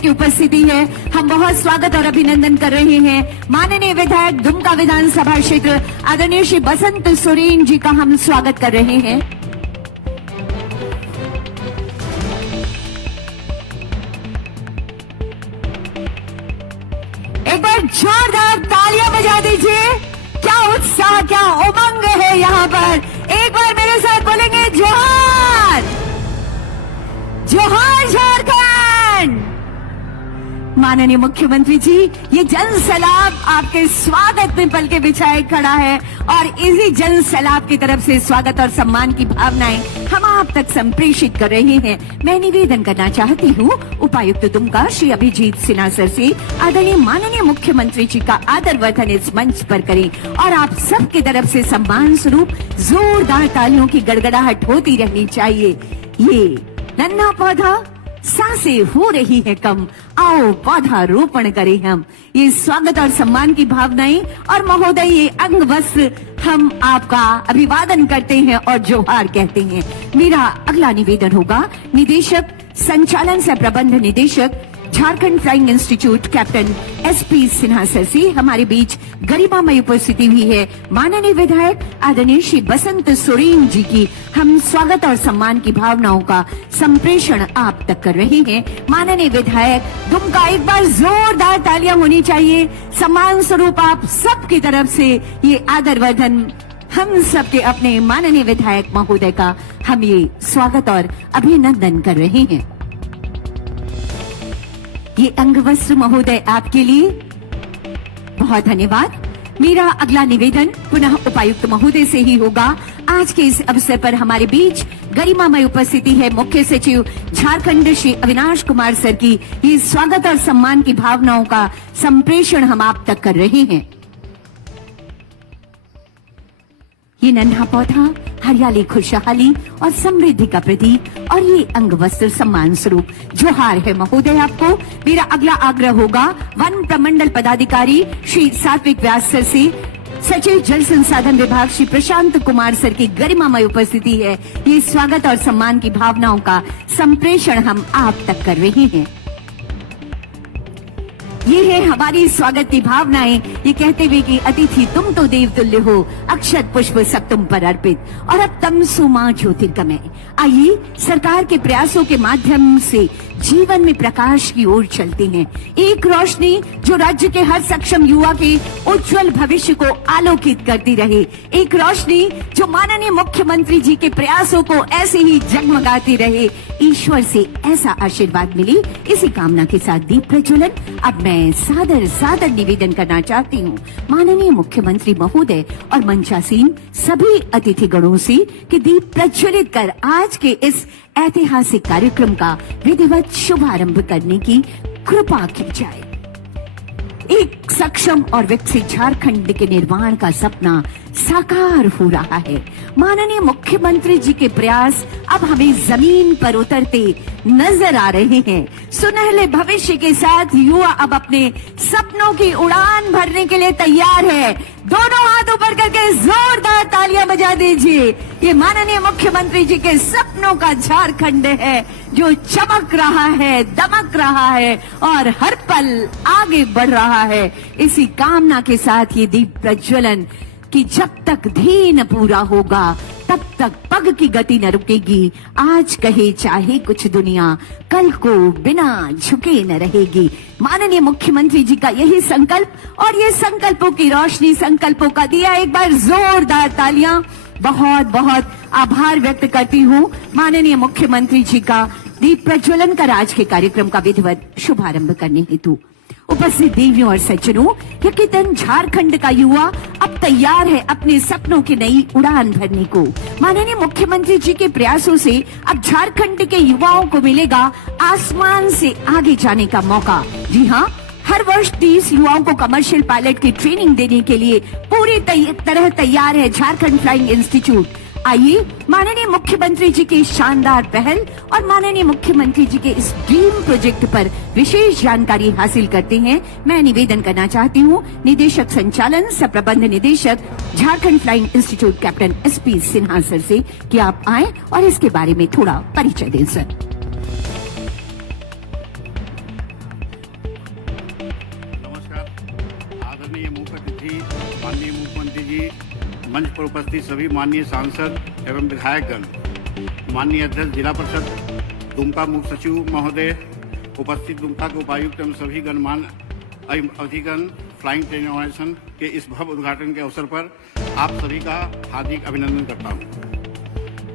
की उपस्थिति है। हम बहुत स्वागत और अभिनंदन कर रहे हैं माननीय विधायक दुमका विधानसभा क्षेत्र आदरणीय श्री बसंत सोरेन जी का हम स्वागत कर रहे हैं। एक बार जोरदार तालियां बजा दीजिए। क्या उत्साह, क्या उमंग है यहाँ पर। एक बार मेरे साथ बोलेंगे जोहार, जोहार झारखंड। माननीय मुख्यमंत्री जी, ये जन सैलाब आपके स्वागत में पल के बिछाए खड़ा है और इसी जन सैलाब की तरफ से स्वागत और सम्मान की भावनाएं हम आप तक संप्रेषित कर रहे हैं। मैं निवेदन करना चाहती हूँ उपायुक्त दुमका श्री अभिजीत सिन्हा सर से आदरणीय माननीय मुख्यमंत्री जी का आदरवर्धन इस मंच पर करें और आप सबकी तरफ से सम्मान स्वरूप जोरदार तालियों की गड़गड़ाहट होती रहनी चाहिए। ये नन्हा पौधा सांसें हो रही है कम, आओ पौधा रोपण करें हम। ये स्वागत और सम्मान की भावनाएं और महोदय ये अंग वस्त्र हम आपका अभिवादन करते हैं और जोहार कहते हैं। मेरा अगला निवेदन होगा निदेशक संचालन सह प्रबंध निदेशक Jharkhand flying institute captain SP Sinha sir से। हमारे बीच गरिमामय उपस्थिति हुई है माननीय विधायक आदरणीय श्री बसंत सोरेन जी की। हम स्वागत और सम्मान की भावनाओं का संप्रेषण आप तक कर रहे हैं। माननीय विधायक दुमका, एक बार जोरदार तालियां होनी चाहिए। सम्मान स्वरूप आप सबकी तरफ से ये आदरवर्धन हम सबके अपने माननीय विधायक महोदय का हम ये स्वागत और अभिनंदन कर रहे हैं। ये अंगवस्त्र महोदय आपके लिए बहुत धन्यवाद। मेरा अगला निवेदन पुनः उपायुक्त महोदय से ही होगा। आज के इस अवसर पर हमारे बीच गरिमामय उपस्थिति है मुख्य सचिव झारखंड श्री अविनाश कुमार सर की। ये स्वागत और सम्मान की भावनाओं का संप्रेषण हम आप तक कर रहे हैं। ये नन्हा पौधा हरियाली, खुशहाली और समृद्धि का प्रतीक और ये अंगवस्त्र सम्मान स्वरूप जोहार है महोदय आपको। मेरा अगला आग्रह होगा वन प्रमंडल पदाधिकारी श्री सात्विक व्यास सर से। सचिव जल संसाधन विभाग श्री प्रशांत कुमार सर की गरिमामय उपस्थिति है। ये स्वागत और सम्मान की भावनाओं का संप्रेषण हम आप तक कर रहे हैं। ये है हमारी स्वागत की भावनाएं, ये कहते हुए कि अतिथि तुम तो देव तुल्य हो, अक्षत पुष्प सब तुम पर अर्पित और अब तमसो मां ज्योतिर्गमय। आइए सरकार के प्रयासों के माध्यम से जीवन में प्रकाश की ओर चलते हैं। एक रोशनी जो राज्य के हर सक्षम युवा के उज्जवल भविष्य को आलोकित करती रहे। एक रोशनी जो माननीय मुख्यमंत्री जी के प्रयासों को ऐसे ही जगमगाती रहे। ईश्वर से ऐसा आशीर्वाद मिले, इसी कामना के साथ दीप प्रज्वलन। अब मैं सादर सादर निवेदन करना चाहती हूँ माननीय मुख्यमंत्री महोदय और मंचासीन सभी अतिथि गणों से कि दीप प्रज्वलित कर आज के इस ऐतिहासिक कार्यक्रम का विधिवत शुभारंभ करने की कृपा की जाए। एक सक्षम और विकसित झारखंड के निर्माण का सपना साकार हो रहा है। माननीय मुख्यमंत्री जी के प्रयास अब हमें जमीन पर उतरते नजर आ रहे हैं। सुनहले भविष्य के साथ युवा अब अपने सपनों की उड़ान भरने के लिए तैयार है। दोनों हाथ ऊपर करके जोरदार तालियां बजा दीजिए। ये माननीय मुख्यमंत्री जी के सपनों का झारखंड है जो चमक रहा है, दमक रहा है और हर पल आगे बढ़ रहा है। इसी कामना के साथ ये दीप प्रज्वलन कि जब तक ध्येय न पूरा होगा तब तक पग की गति न रुकेगी। आज कहे चाहे कुछ दुनिया, कल को बिना झुके न रहेगी। माननीय मुख्यमंत्री जी का यही संकल्प और ये संकल्पों की रोशनी, संकल्पों का दिया। एक बार जोरदार तालियां। बहुत बहुत आभार व्यक्त करती हूँ माननीय मुख्यमंत्री जी का दीप प्रज्वलन कर आज के कार्यक्रम का विधिवत शुभारंभ करने हेतु। उपस्थित देवियों और सज्जनों, यकीनन झारखंड का युवा अब तैयार है अपने सपनों की नई उड़ान भरने को। माननीय मुख्यमंत्री जी के प्रयासों से अब झारखंड के युवाओं को मिलेगा आसमान से आगे जाने का मौका। जी हाँ, हर वर्ष 30 युवाओं को कमर्शियल पायलट की ट्रेनिंग देने के लिए पूरी तरह तैयार है झारखंड फ्लाइंग इंस्टीट्यूट। आइए माननीय मुख्यमंत्री जी की शानदार पहल और माननीय मुख्यमंत्री जी के इस ड्रीम प्रोजेक्ट पर विशेष जानकारी हासिल करते हैं। मैं निवेदन करना चाहती हूँ निदेशक संचालन सह प्रबंध निदेशक Jharkhand flying institute captain SP Sinha sir से कि आप आए और इसके बारे में थोड़ा परिचय दें सर। मंच पर उपस्थित सभी माननीय सांसद एवं विधायकगण, माननीय अध्यक्ष जिला परिषद दुमका मुख्य सचिव महोदय, उपस्थित दुमका के उपायुक्त एवं सभी गणमान्य अधिगण, फ्लाइंग ट्रेनिंग ऑर्गेनाइजेशन के इस भव्य उद्घाटन के अवसर पर आप सभी का हार्दिक अभिनंदन करता हूं।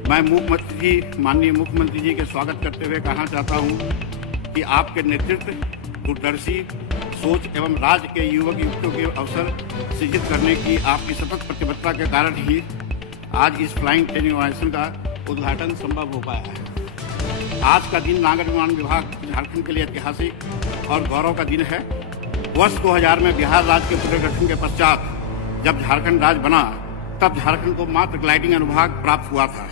मैं माननीय मुख्यमंत्री जी के स्वागत करते हुए कहना चाहता हूं कि आपके नेतृत्व, दूरदर्शी सोच एवं राज्य के युवक युवतियों के अवसर सृजित करने की आपकी सतत प्रतिबद्धता के कारण ही आज इस फ्लाइंग ट्रेनिंग ऑर्गेनाइजेशन का उद्घाटन संभव हो पाया है। आज का दिन नागर विमान विभाग झारखंड के लिए ऐतिहासिक और गौरव का दिन है। वर्ष 2000 में बिहार राज्य के पुनर्गठन के पश्चात जब झारखंड राज्य बना, तब झारखंड को मात्र ग्लाइडिंग अनुभाग प्राप्त हुआ था।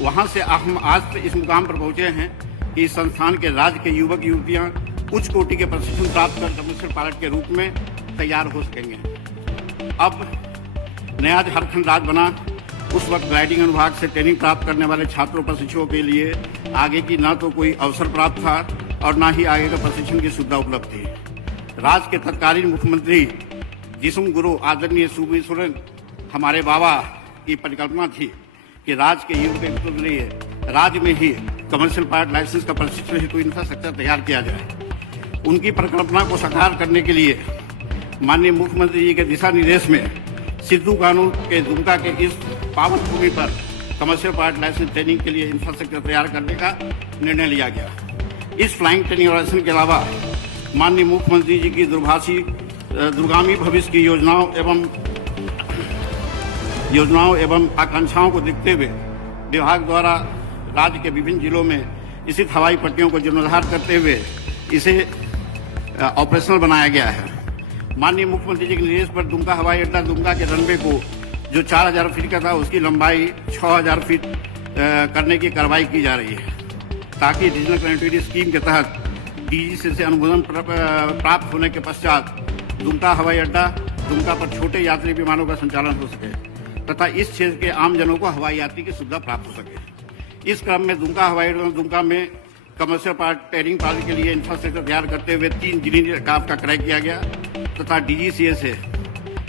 वहां से हम आज इस मुकाम पर पहुंचे हैं कि इस संस्थान के राज्य के युवक युवतियां उच्च कोटि के प्रशिक्षण प्राप्त कर कमर्शियल पायलट के रूप में तैयार हो सकेंगे। अब नया झारखंड राज्य बना, उस वक्त ग्लाइडिंग अनुभाग से ट्रेनिंग प्राप्त करने वाले छात्रों प्रशिक्षुओं के लिए आगे की न तो कोई अवसर प्राप्त था और न ही आगे का प्रशिक्षण की सुविधा उपलब्ध थी। राज्य के तत्कालीन मुख्यमंत्री जिसम गुरु आदरणीय सुबीर सोरेन हमारे बाबा की परिकल्पना थी कि राज्य के युवकों के लिए राज्य में ही कमर्शियल पायलट लाइसेंस का प्रशिक्षण हेतु इंफ्रास्ट्रक्चर तैयार किया जाए। उनकी परिकल्पना को साकार करने के लिए माननीय मुख्यमंत्री जी के दिशा निर्देश में सिद्धू कानून के दुमका के इस पावन भूमि पर कमर्शियल पायलट लाइसेंस ट्रेनिंग के लिए इंफ्रास्ट्रक्चर तैयार करने का निर्णय लिया गया। इस फ्लाइंग ट्रेनिंग ऑर्गेनाइजेशन के अलावा माननीय मुख्यमंत्री जी की दूरगामी भविष्य की योजनाओं एवं आकांक्षाओं को देखते हुए विभाग द्वारा राज्य के विभिन्न जिलों में स्थित हवाई पट्टियों को जीर्णोद्धार करते हुए इसे ऑपरेशनल बनाया गया है। माननीय मुख्यमंत्री जी के निर्देश पर दुमका हवाई अड्डा दुमका के रनवे को जो 4000 फीट का था उसकी लंबाई 6000 फीट करने की कार्रवाई की जा रही है, ताकि रीजनल कनेक्टिविटी स्कीम के तहत डीजीसी से अनुमोदन प्राप्त होने के पश्चात दुमका हवाई अड्डा दुमका पर छोटे यात्री विमानों का संचालन हो सके तथा इस क्षेत्र के आम जनों को हवाई यात्री की सुविधा प्राप्त हो सके। इस क्रम में दुमका हवाई अड्डा दुमका में कमर्शियल ट्रेनिंग पायलट के लिए इंफ्रास्ट्रक्चर तैयार करते हुए 3 इंजीनियरिंग एयरक्राफ्ट का क्रय किया गया तथा डीजीसीए से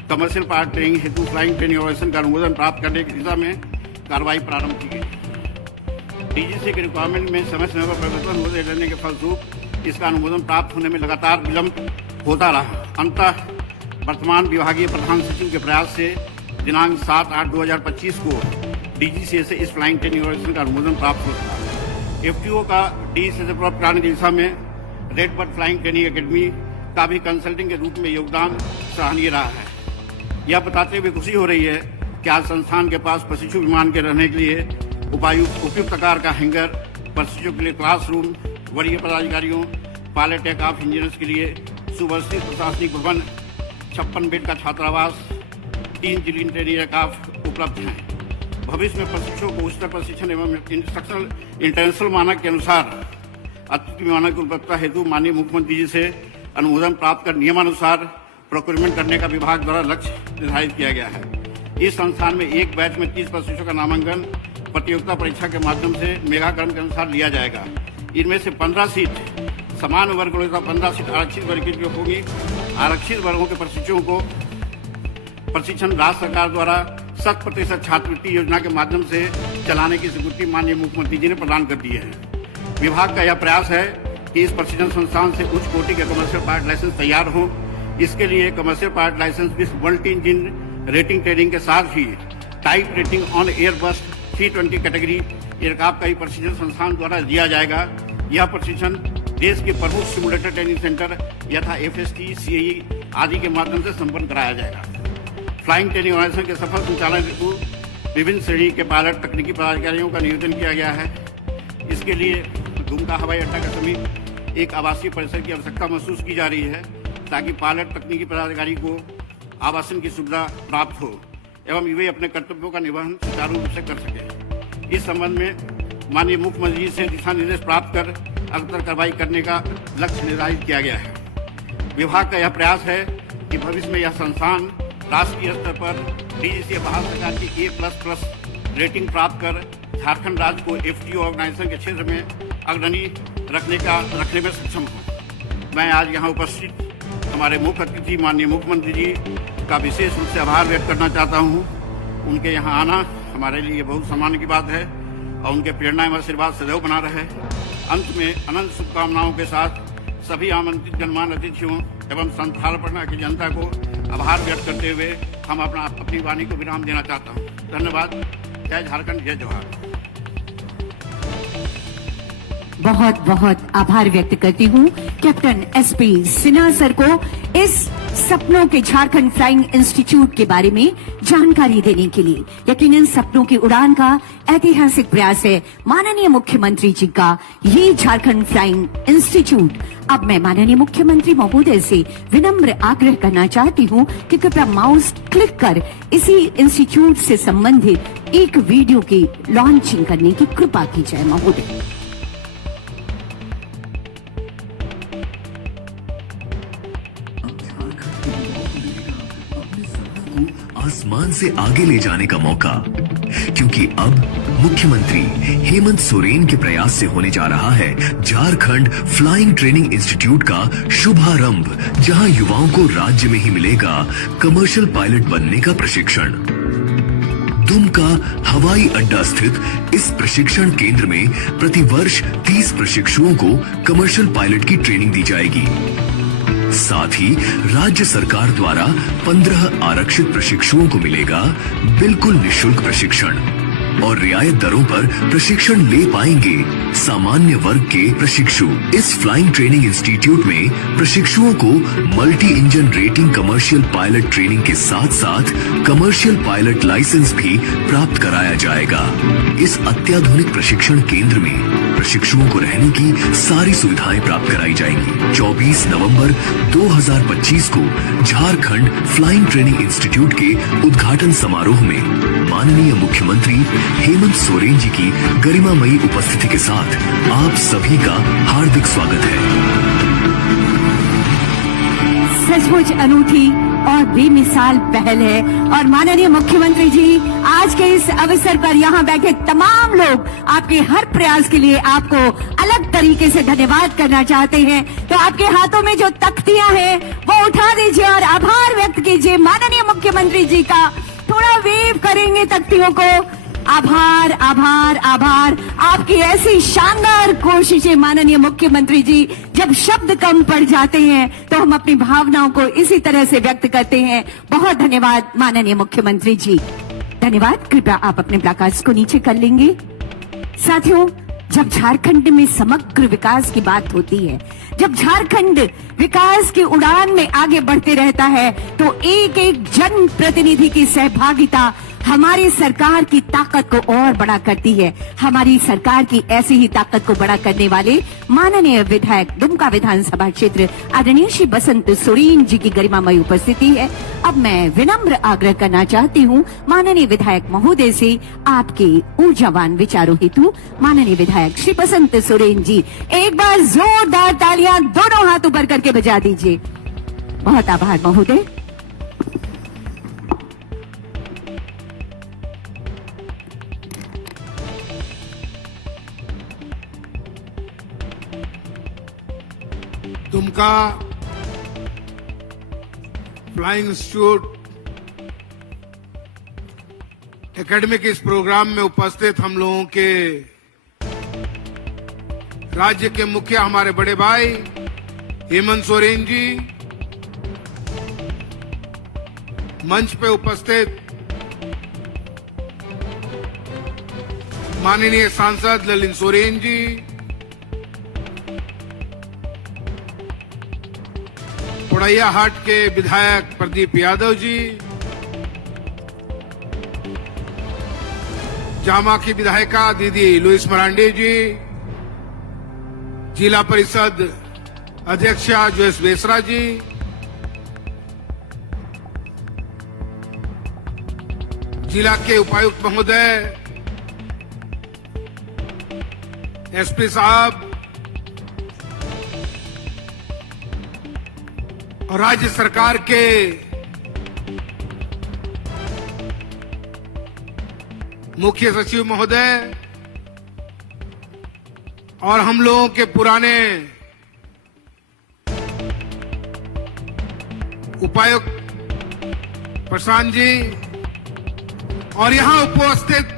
कमर्शियल पायलट ट्रेनिंग हेतु फ्लाइंग ट्रेनिंग ऑर्गेनाइजेशन का अनुमोदन प्राप्त करने की दिशा में कार्रवाई प्रारंभ की गई। डीजीसी के रिक्वायरमेंट में समय समय पर परिवर्तन होते रहने के फलस्वरूप इसका अनुमोदन प्राप्त होने में लगातार विलंब होता रहा। अंततः वर्तमान विभागीय प्रधान सचिव के प्रयास से दिनांक 7/8/2025 को डीजीसीए से इस फ्लाइंग ट्रेनिंग ऑर्गेनाइजेशन का अनुमोदन प्राप्त हुआ था। एफटीओ का डीजीसीए से प्राप्त कराने की दिशा में red bird flying training academy का भी कंसल्टिंग के रूप में योगदान सराहनीय रहा है। यह बताते हुए खुशी हो रही है कि आज संस्थान के पास प्रशिक्षु विमान के रहने के लिए उपयुक्त आकार का हैंगर, प्रशिक्षुओं के लिए क्लासरूम, वरीय पदाधिकारियों, पायलट टेक ऑफ इंजीनियर्स के लिए सुव्यवस्थित प्रशासनिक भवन, 56 बेड का छात्रावास, 3 जिलीन ट्रेनिंग एयरक्राफ्ट उपलब्ध हैं। भविष्य में प्रशिक्षुओं को उच्चतर प्रशिक्षण एवं इंटरनेशनल मानक के अनुसार अत्युत्तम मानक की उपलब्धता हेतु माननीय मुख्यमंत्री जी से अनुमोदन प्राप्त कर नियमानुसार प्रोक्योरमेंट करने का विभाग द्वारा लक्ष्य निर्धारित किया गया है। इस संस्थान में एक बैच में 30 प्रशिक्षुओं का नामांकन प्रतियोगिता परीक्षा के माध्यम से मेगाक्रम के अनुसार लिया जाएगा। इनमें से 15 सीट समान वर्ग तथा 15 सीट आरक्षित वर्ग की होगी। आरक्षित वर्गों के प्रशिक्षुओं को प्रशिक्षण राज्य सरकार द्वारा 100% छात्रवृत्ति योजना के माध्यम से चलाने की स्वीकृति माननीय मुख्यमंत्री जी ने प्रदान कर दी है। विभाग का यह प्रयास है कि इस प्रशिक्षण संस्थान से उच्च कोटि के कमर्शियल पायलट लाइसेंस तैयार हो। इसके लिए commercial pilot licence with multi engine rating training के साथ ही type rating on Airbus 320 category aircraft का ही प्रशिक्षण संस्थान द्वारा दिया जाएगा। यह प्रशिक्षण देश के प्रमुख सिमुलेटर ट्रेनिंग सेंटर यथा FST, CAE आदि के माध्यम से संपन्न कराया जाएगा। फ्लाइंग ट्रेनिंग ऑर्गेनाइजेशन के सफल संचालन हेतु विभिन्न श्रेणी के पायलट तकनीकी पदाधिकारियों का नियोजन किया गया है। इसके लिए दुमका हवाई अड्डा के समीप एक आवासीय परिसर की आवश्यकता महसूस की जा रही है, ताकि पायलट तकनीकी पदाधिकारी को आवासन की सुविधा प्राप्त हो एवं वे अपने कर्तव्यों का निर्वहन सुचारू रूप से कर सके। इस संबंध में माननीय मुख्यमंत्री से दिशा निर्देश प्राप्त कर अग्रतर कार्रवाई करने का लक्ष्य निर्धारित किया गया है। विभाग का यह प्रयास है कि भविष्य में यह संस्थान राष्ट्रीय स्तर पर डीजीसीए भारत सरकार की A++ रेटिंग प्राप्त कर झारखंड राज्य को FTO ऑर्गेनाइजेशन के क्षेत्र में अग्रणी रखने में सक्षम हो। मैं आज यहाँ उपस्थित हमारे मुख्य अतिथि माननीय मुख्यमंत्री जी का विशेष रूप से आभार व्यक्त करना चाहता हूं। उनके यहां आना हमारे लिए बहुत सम्मान की बात है और उनके प्रेरणा एवं आशीर्वाद सदैव बना रहे। अंत में अनंत शुभकामनाओं के साथ सभी आमंत्रित गणमान्य अतिथियों एवं संथाल पटना की जनता को आभार व्यक्त करते हुए हम अपनी वाणी को विराम देना चाहता हूँ। धन्यवाद। जय झारखंड, जय जवाहर। बहुत बहुत आभार व्यक्त करती हूँ कैप्टन एसपी सिन्हा सर को इस सपनों के झारखंड फ्लाइंग इंस्टीट्यूट के बारे में जानकारी देने के लिए। यकीनन सपनों की उड़ान का ऐतिहासिक प्रयास है माननीय मुख्यमंत्री जी का ये झारखंड फ्लाइंग इंस्टीट्यूट। अब मैं माननीय मुख्यमंत्री महोदय से विनम्र आग्रह करना चाहती हूँ कि कृपया माउस क्लिक कर इसी इंस्टीट्यूट से संबंधित एक वीडियो की लॉन्चिंग करने की कृपा की जाए महोदय। आसमान से आगे ले जाने का मौका, क्योंकि अब मुख्यमंत्री हेमंत सोरेन के प्रयास से होने जा रहा है झारखंड फ्लाइंग ट्रेनिंग इंस्टीट्यूट का शुभारंभ, जहां युवाओं को राज्य में ही मिलेगा कमर्शियल पायलट बनने का प्रशिक्षण। दुमका हवाई अड्डा स्थित इस प्रशिक्षण केंद्र में प्रतिवर्ष 30 प्रशिक्षुओं को कमर्शियल पायलट की ट्रेनिंग दी जाएगी। साथ ही राज्य सरकार द्वारा 15 आरक्षित प्रशिक्षुओं को मिलेगा बिल्कुल निशुल्क प्रशिक्षण और रियायत दरों पर प्रशिक्षण ले पाएंगे सामान्य वर्ग के प्रशिक्षु। इस फ्लाइंग ट्रेनिंग इंस्टीट्यूट में प्रशिक्षुओं को multi engine rating commercial pilot training के साथ साथ कमर्शियल पायलट लाइसेंस भी प्राप्त कराया जाएगा। इस अत्याधुनिक प्रशिक्षण केंद्र में प्रशिक्षुओं को रहने की सारी सुविधाएं प्राप्त कराई जाएंगी। 24 नवंबर 2025 को झारखंड फ्लाइंग ट्रेनिंग इंस्टीट्यूट के उद्घाटन समारोह में माननीय मुख्यमंत्री हेमंत सोरेन जी की गरिमामयी उपस्थिति के साथ आप सभी का हार्दिक स्वागत है। सचमुच अनूठी और बेमिसाल पहल है और माननीय मुख्यमंत्री जी आज के इस अवसर पर यहाँ बैठे तमाम लोग आपके हर प्रयास के लिए आपको अलग तरीके से धन्यवाद करना चाहते हैं। तो आपके हाथों में जो तख्तियां हैं वो उठा दीजिए और आभार व्यक्त कीजिए माननीय मुख्यमंत्री जी का। थोड़ा वेव करेंगे तख्तियों को। आभार आभार आभार। आपकी ऐसी शानदार कोशिशें माननीय मुख्यमंत्री जी, जब शब्द कम पड़ जाते हैं तो हम अपनी भावनाओं को इसी तरह से व्यक्त करते हैं। बहुत धन्यवाद माननीय मुख्यमंत्री जी, धन्यवाद। कृपया आप अपने प्लाकार्ड्स को नीचे कर लेंगे। साथियों, जब झारखंड में समग्र विकास की बात होती है, जब झारखंड विकास की उड़ान में आगे बढ़ते रहता है, तो एक एक जन प्रतिनिधि की सहभागिता हमारी सरकार की ताकत को और बड़ा करती है। हमारी सरकार की ऐसी ही ताकत को बड़ा करने वाले माननीय विधायक दुमका विधानसभा क्षेत्र आदरणीय श्री बसंत सोरेन जी की गरिमामयी उपस्थिति है। अब मैं विनम्र आग्रह करना चाहती हूँ माननीय विधायक महोदय से आपके ऊर्जावान विचारों हेतु। माननीय विधायक श्री बसंत सोरेन जी, एक बार जोरदार तालियां दोनों हाथ ऊपर करके बजा दीजिए। बहुत आभार महोदय। दुमका फ्लाइंग इंस्टीट्यूट एकेडमी के इस प्रोग्राम में उपस्थित हम लोगों के राज्य के मुखिया हमारे बड़े भाई हेमंत सोरेन जी, मंच पे उपस्थित माननीय सांसद ललित सोरेन जी, पुड़ैया हाट के विधायक प्रदीप यादव जी, जामा की विधायिका दीदी लुइस मरांडी जी, जिला परिषद अध्यक्षा जोयस बेसरा जी, जिला के उपायुक्त महोदय, एसपी साहब और राज्य सरकार के मुख्य सचिव महोदय और हम लोगों के पुराने उपायुक्त प्रशांत जी और यहां उपस्थित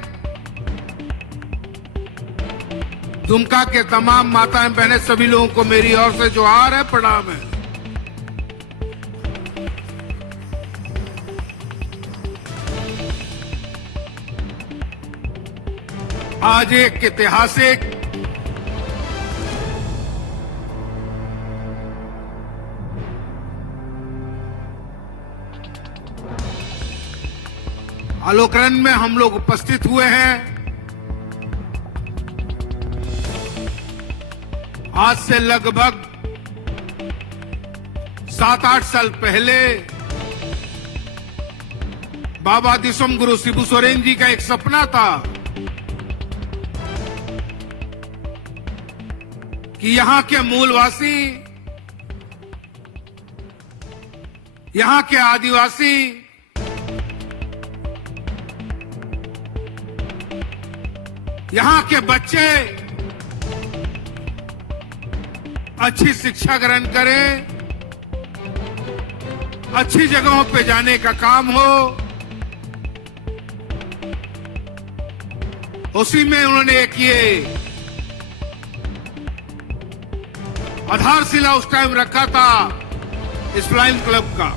दुमका के तमाम माताएं बहनें, सभी लोगों को मेरी ओर से जोहार है, प्रणाम है। आज एक ऐतिहासिक आलोकन में हम लोग उपस्थित हुए हैं। आज से लगभग 7-8 साल पहले बाबा दिसोम गुरु शिबू सोरेन जी का एक सपना था कि यहां के मूलवासी, यहां के आदिवासी यहां के बच्चे अच्छी शिक्षा ग्रहण करें, अच्छी जगहों पे जाने का काम हो। उसी में उन्होंने एक ये आधारशिला उस टाइम रखा था इस फ्लाइंग क्लब का।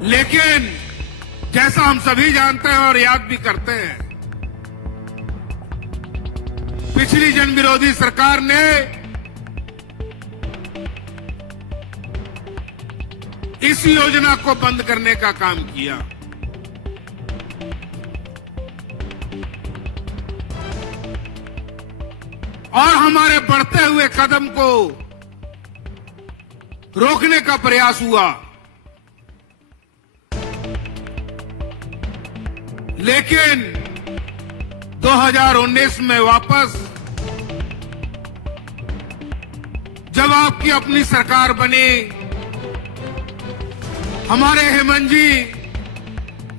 लेकिन जैसा हम सभी जानते हैं और याद भी करते हैं, पिछली जन विरोधी सरकार ने इस योजना को बंद करने का काम किया। और हमारे बढ़ते हुए कदम को रोकने का प्रयास हुआ। लेकिन 2019 में वापस जब आपकी अपनी सरकार बनी, हमारे हेमंत जी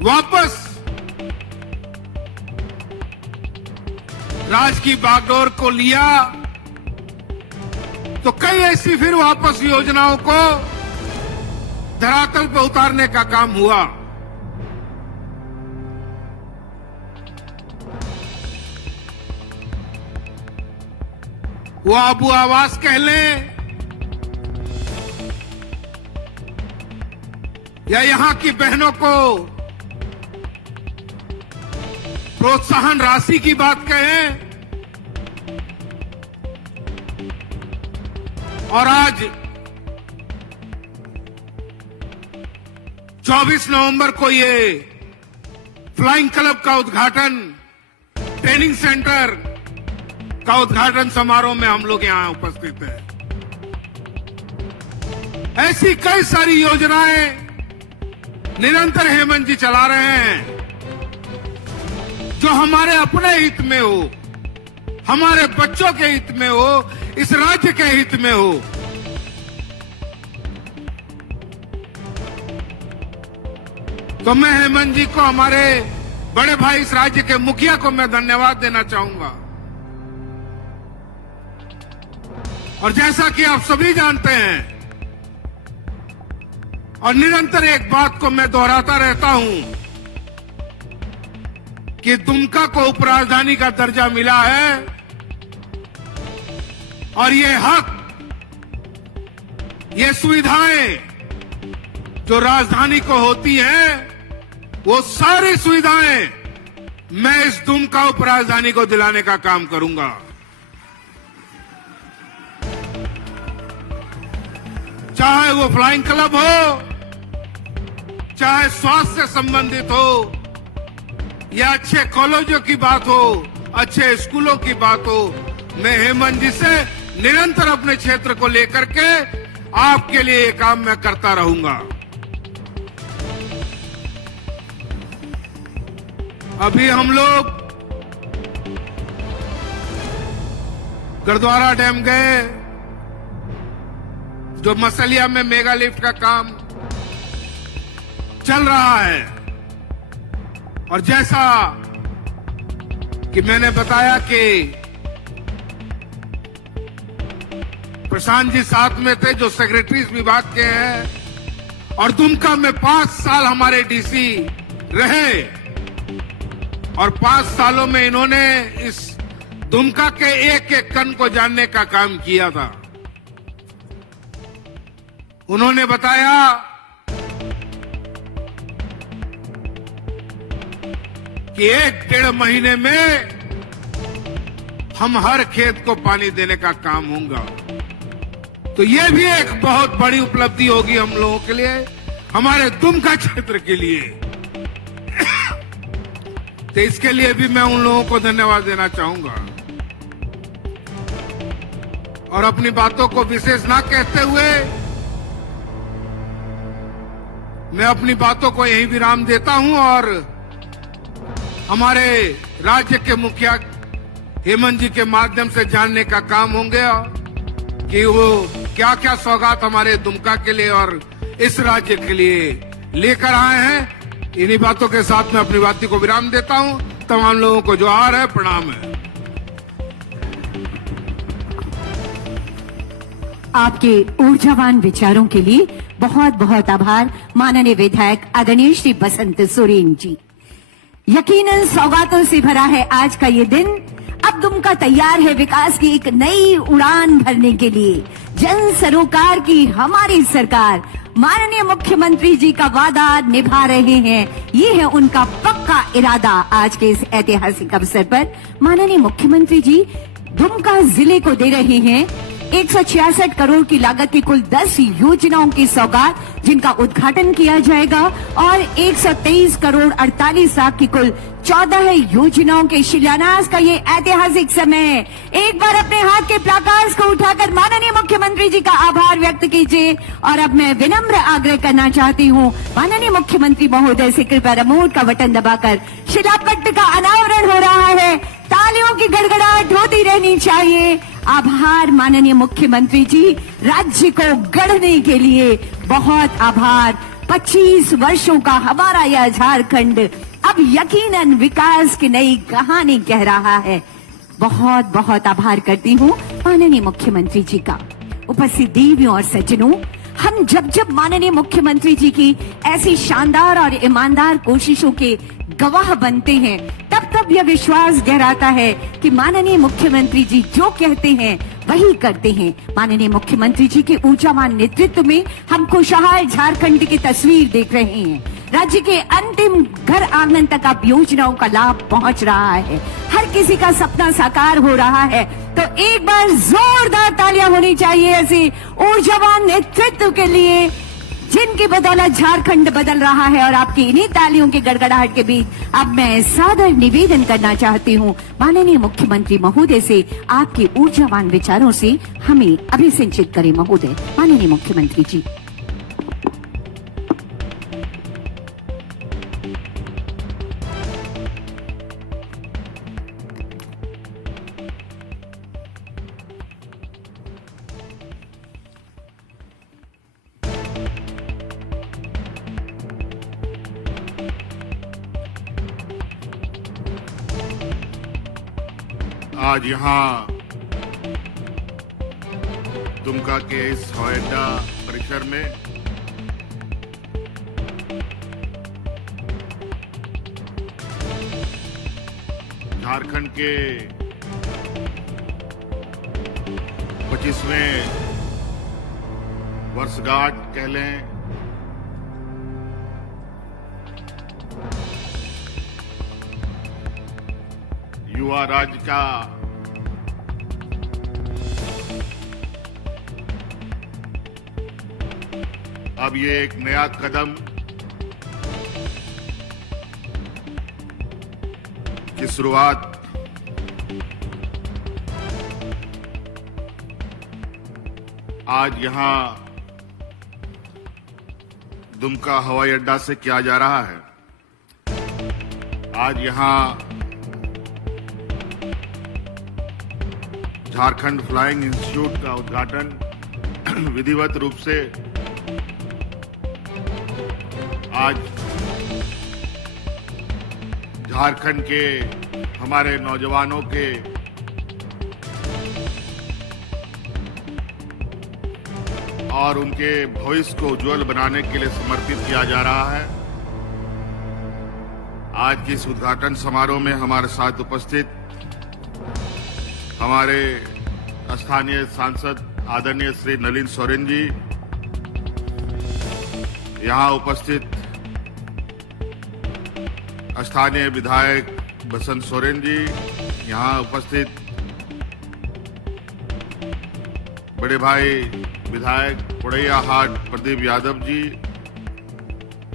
वापस राज की बागडोर को लिया, तो कई ऐसी फिर वापस योजनाओं को धरातल पर उतारने का काम हुआ। वो आबू आवास कह लें या यहां की बहनों को प्रोत्साहन राशि की बात कहें, और आज 24 नवंबर को ये फ्लाइंग क्लब का उद्घाटन, ट्रेनिंग सेंटर का उद्घाटन समारोह में हम लोग यहां उपस्थित हैं। ऐसी कई सारी योजनाएं निरंतर हेमंत जी चला रहे हैं जो हमारे अपने हित में हो, हमारे बच्चों के हित में हो, इस राज्य के हित में हो। तो मैं हेमंत जी को, हमारे बड़े भाई इस राज्य के मुखिया को मैं धन्यवाद देना चाहूंगा। और जैसा कि आप सभी जानते हैं और निरंतर एक बात को मैं दोहराता रहता हूं कि दुमका को उपराजधानी का दर्जा मिला है, और ये हक, ये सुविधाएं जो राजधानी को होती हैं, वो सारी सुविधाएं मैं इस दुमका उपराजधानी को दिलाने का काम करूंगा। चाहे वो फ्लाइंग क्लब हो, चाहे स्वास्थ्य से संबंधित हो, या अच्छे कॉलेजों की बात हो, अच्छे स्कूलों की बात हो, मैं हेमंत जी से निरंतर अपने क्षेत्र को लेकर के आपके लिए ये काम मैं करता रहूंगा। अभी हम लोग गुरुद्वारा डैम गए, जो मसलिया में मेगा लिफ्ट का काम चल रहा है, और जैसा कि मैंने बताया कि प्रशांत जी साथ में थे जो सेक्रेटरीज विभाग के हैं, और दुमका में 5 साल हमारे डीसी रहे, और 5 सालों में इन्होंने इस दुमका के एक एक कण को जानने का काम किया था। उन्होंने बताया कि 1-1.5 महीने में हम हर खेत को पानी देने का काम होगा। तो ये भी एक बहुत बड़ी उपलब्धि होगी हम लोगों के लिए, हमारे दुमका क्षेत्र के लिए। तो इसके लिए भी मैं उन लोगों को धन्यवाद देना चाहूंगा। और अपनी बातों को विशेष ना कहते हुए मैं अपनी बातों को यही विराम देता हूं, और हमारे राज्य के मुखिया हेमंत जी के माध्यम से जानने का काम होंगे कि वो क्या क्या सौगात हमारे दुमका के लिए और इस राज्य के लिए लेकर आए हैं। इन्हीं बातों के साथ मैं अपनी बातों को विराम देता हूं। तमाम लोगों को जोहार है, प्रणाम है। आपके ऊर्जावान विचारों के लिए बहुत बहुत आभार माननीय विधायक आदरणीय श्री बसंत सोरेन जी। यकीनन सौगातों से भरा है आज का ये दिन। अब दुमका तैयार है विकास की एक नई उड़ान भरने के लिए। जन सरोकार की हमारी सरकार माननीय मुख्यमंत्री जी का वादा निभा रहे हैं, ये है उनका पक्का इरादा। आज के इस ऐतिहासिक अवसर पर माननीय मुख्यमंत्री जी दुमका जिले को दे रहे हैं 166 करोड़ की लागत की कुल 10 योजनाओं की सौगात, जिनका उद्घाटन किया जाएगा, और 123 करोड़ 48 लाख की कुल 14 योजनाओं के शिलान्यास का ये ऐतिहासिक समय है। एक बार अपने हाथ के प्लाकार्ड्स को उठाकर माननीय मुख्यमंत्री जी का आभार व्यक्त कीजिए। और अब मैं विनम्र आग्रह करना चाहती हूँ माननीय मुख्यमंत्री महोदय से कृपया रिमोट का बटन दबाकर शिलापट्ट का अनावरण हो रहा है। तालियों की गड़गड़ाहट होती रहनी चाहिए। आभार माननीय मुख्यमंत्री जी, राज्य को गढ़ने के लिए बहुत आभार। 25 वर्षों का हमारा यह झारखंड अब यकीनन विकास की नई कहानी कह रहा है। बहुत बहुत आभार करती हूँ माननीय मुख्यमंत्री जी का। उपस्थित देवियों और सज्जनों, हम जब जब माननीय मुख्यमंत्री जी की ऐसी शानदार और ईमानदार कोशिशों के गवाह बनते हैं, तब तब यह विश्वास गहराता है कि माननीय मुख्यमंत्री जी जो कहते हैं वही करते हैं। माननीय मुख्यमंत्री जी के ऊर्जावान नेतृत्व में हम खुशहाल झारखंड की तस्वीर देख रहे हैं। राज्य के अंतिम घर आंगन तक अब योजनाओं का लाभ पहुंच रहा है। हर किसी का सपना साकार हो रहा है। तो एक बार जोरदार तालियां होनी चाहिए ऐसे ऊर्जावान नेतृत्व के लिए, जिनकी बदौलत झारखंड बदल रहा है। और आपकी इन्हीं तालियों की गड़गड़ाहट के बीच अब मैं सादर निवेदन करना चाहती हूँ माननीय मुख्यमंत्री महोदय से, आपके ऊर्जावान विचारों से हमें अभिसिंचित करें महोदय। माननीय मुख्यमंत्री जी। आज यहाँ दुमका के इस हवाई अड्डा परिसर में झारखंड के 25वें वर्षगांठ कह लें, युवा राज्य का अब ये एक नया कदम की शुरुआत आज यहां दुमका हवाई अड्डा से किया जा रहा है। आज यहां झारखंड फ्लाइंग इंस्टीट्यूट का उद्घाटन विधिवत रूप से आज झारखंड के हमारे नौजवानों के और उनके भविष्य को उज्जवल बनाने के लिए समर्पित किया जा रहा है। आज के इस उद्घाटन समारोह में हमारे साथ उपस्थित हमारे स्थानीय सांसद आदरणीय श्री नलिन सोरेन जी, यहां उपस्थित स्थानीय विधायक बसंत सोरेन जी, यहां उपस्थित बड़े भाई विधायक पुड़ैया हाट प्रदीप यादव जी,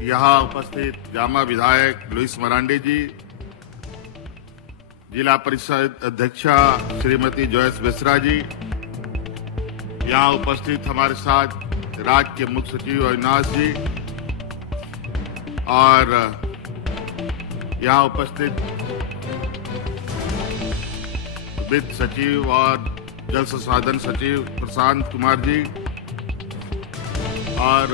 यहां उपस्थित जामा विधायक लुइस मरांडी जी, जिला परिषद अध्यक्षा श्रीमती जॉयस बेसरा जी, यहां उपस्थित हमारे साथ राज्य के मुख्य सचिव अविनाश जी और यहां उपस्थित वित्त सचिव और जल संसाधन सचिव प्रशांत कुमार जी और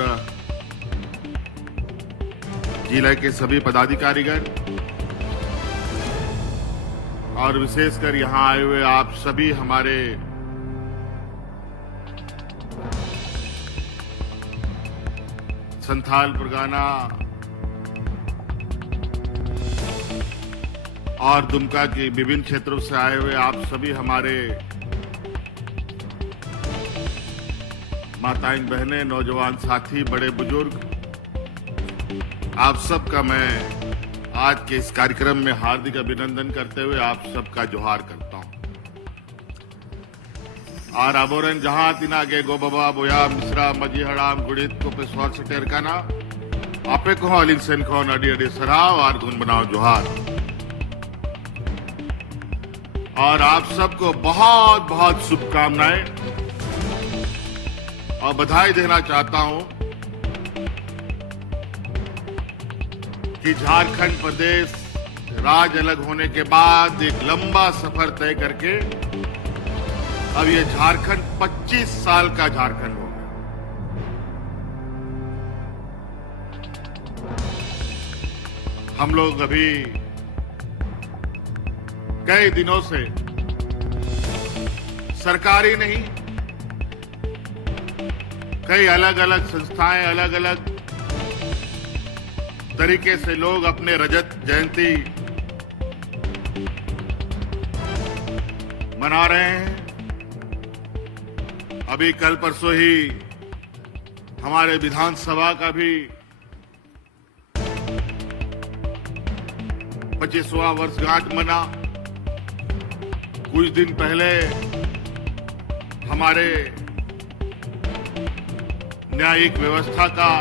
जिला के सभी पदाधिकारीगण और विशेषकर यहां आए हुए आप सभी हमारे संथाल परगना और दुमका के विभिन्न क्षेत्रों से आए हुए आप सभी हमारे माताएं बहनें, नौजवान साथी, बड़े बुजुर्ग, आप सबका मैं आज के इस कार्यक्रम में हार्दिक अभिनंदन करते हुए आप सबका जोहार करता हूं। और अबोरन जहां तिना गे गो बाबा बोया मिश्रा मजी हड़ाम गुड़ित को पे स्वर सटेर का ना आपे को अलिन सेन को अडी अडी सराव और गुन बनाओ जोहार। और आप सबको बहुत बहुत शुभकामनाएं और बधाई देना चाहता हूं कि झारखंड प्रदेश राज्य अलग होने के बाद एक लंबा सफर तय करके अब ये झारखंड 25 साल का झारखंड हो गया। हम लोग अभी कई दिनों से सरकारी नहीं, कई अलग अलग संस्थाएं, अलग अलग तरीके से लोग अपने रजत जयंती मना रहे हैं। अभी कल परसों ही हमारे विधानसभा का भी 25वां वर्षगांठ मना। कुछ दिन पहले हमारे न्यायिक व्यवस्था का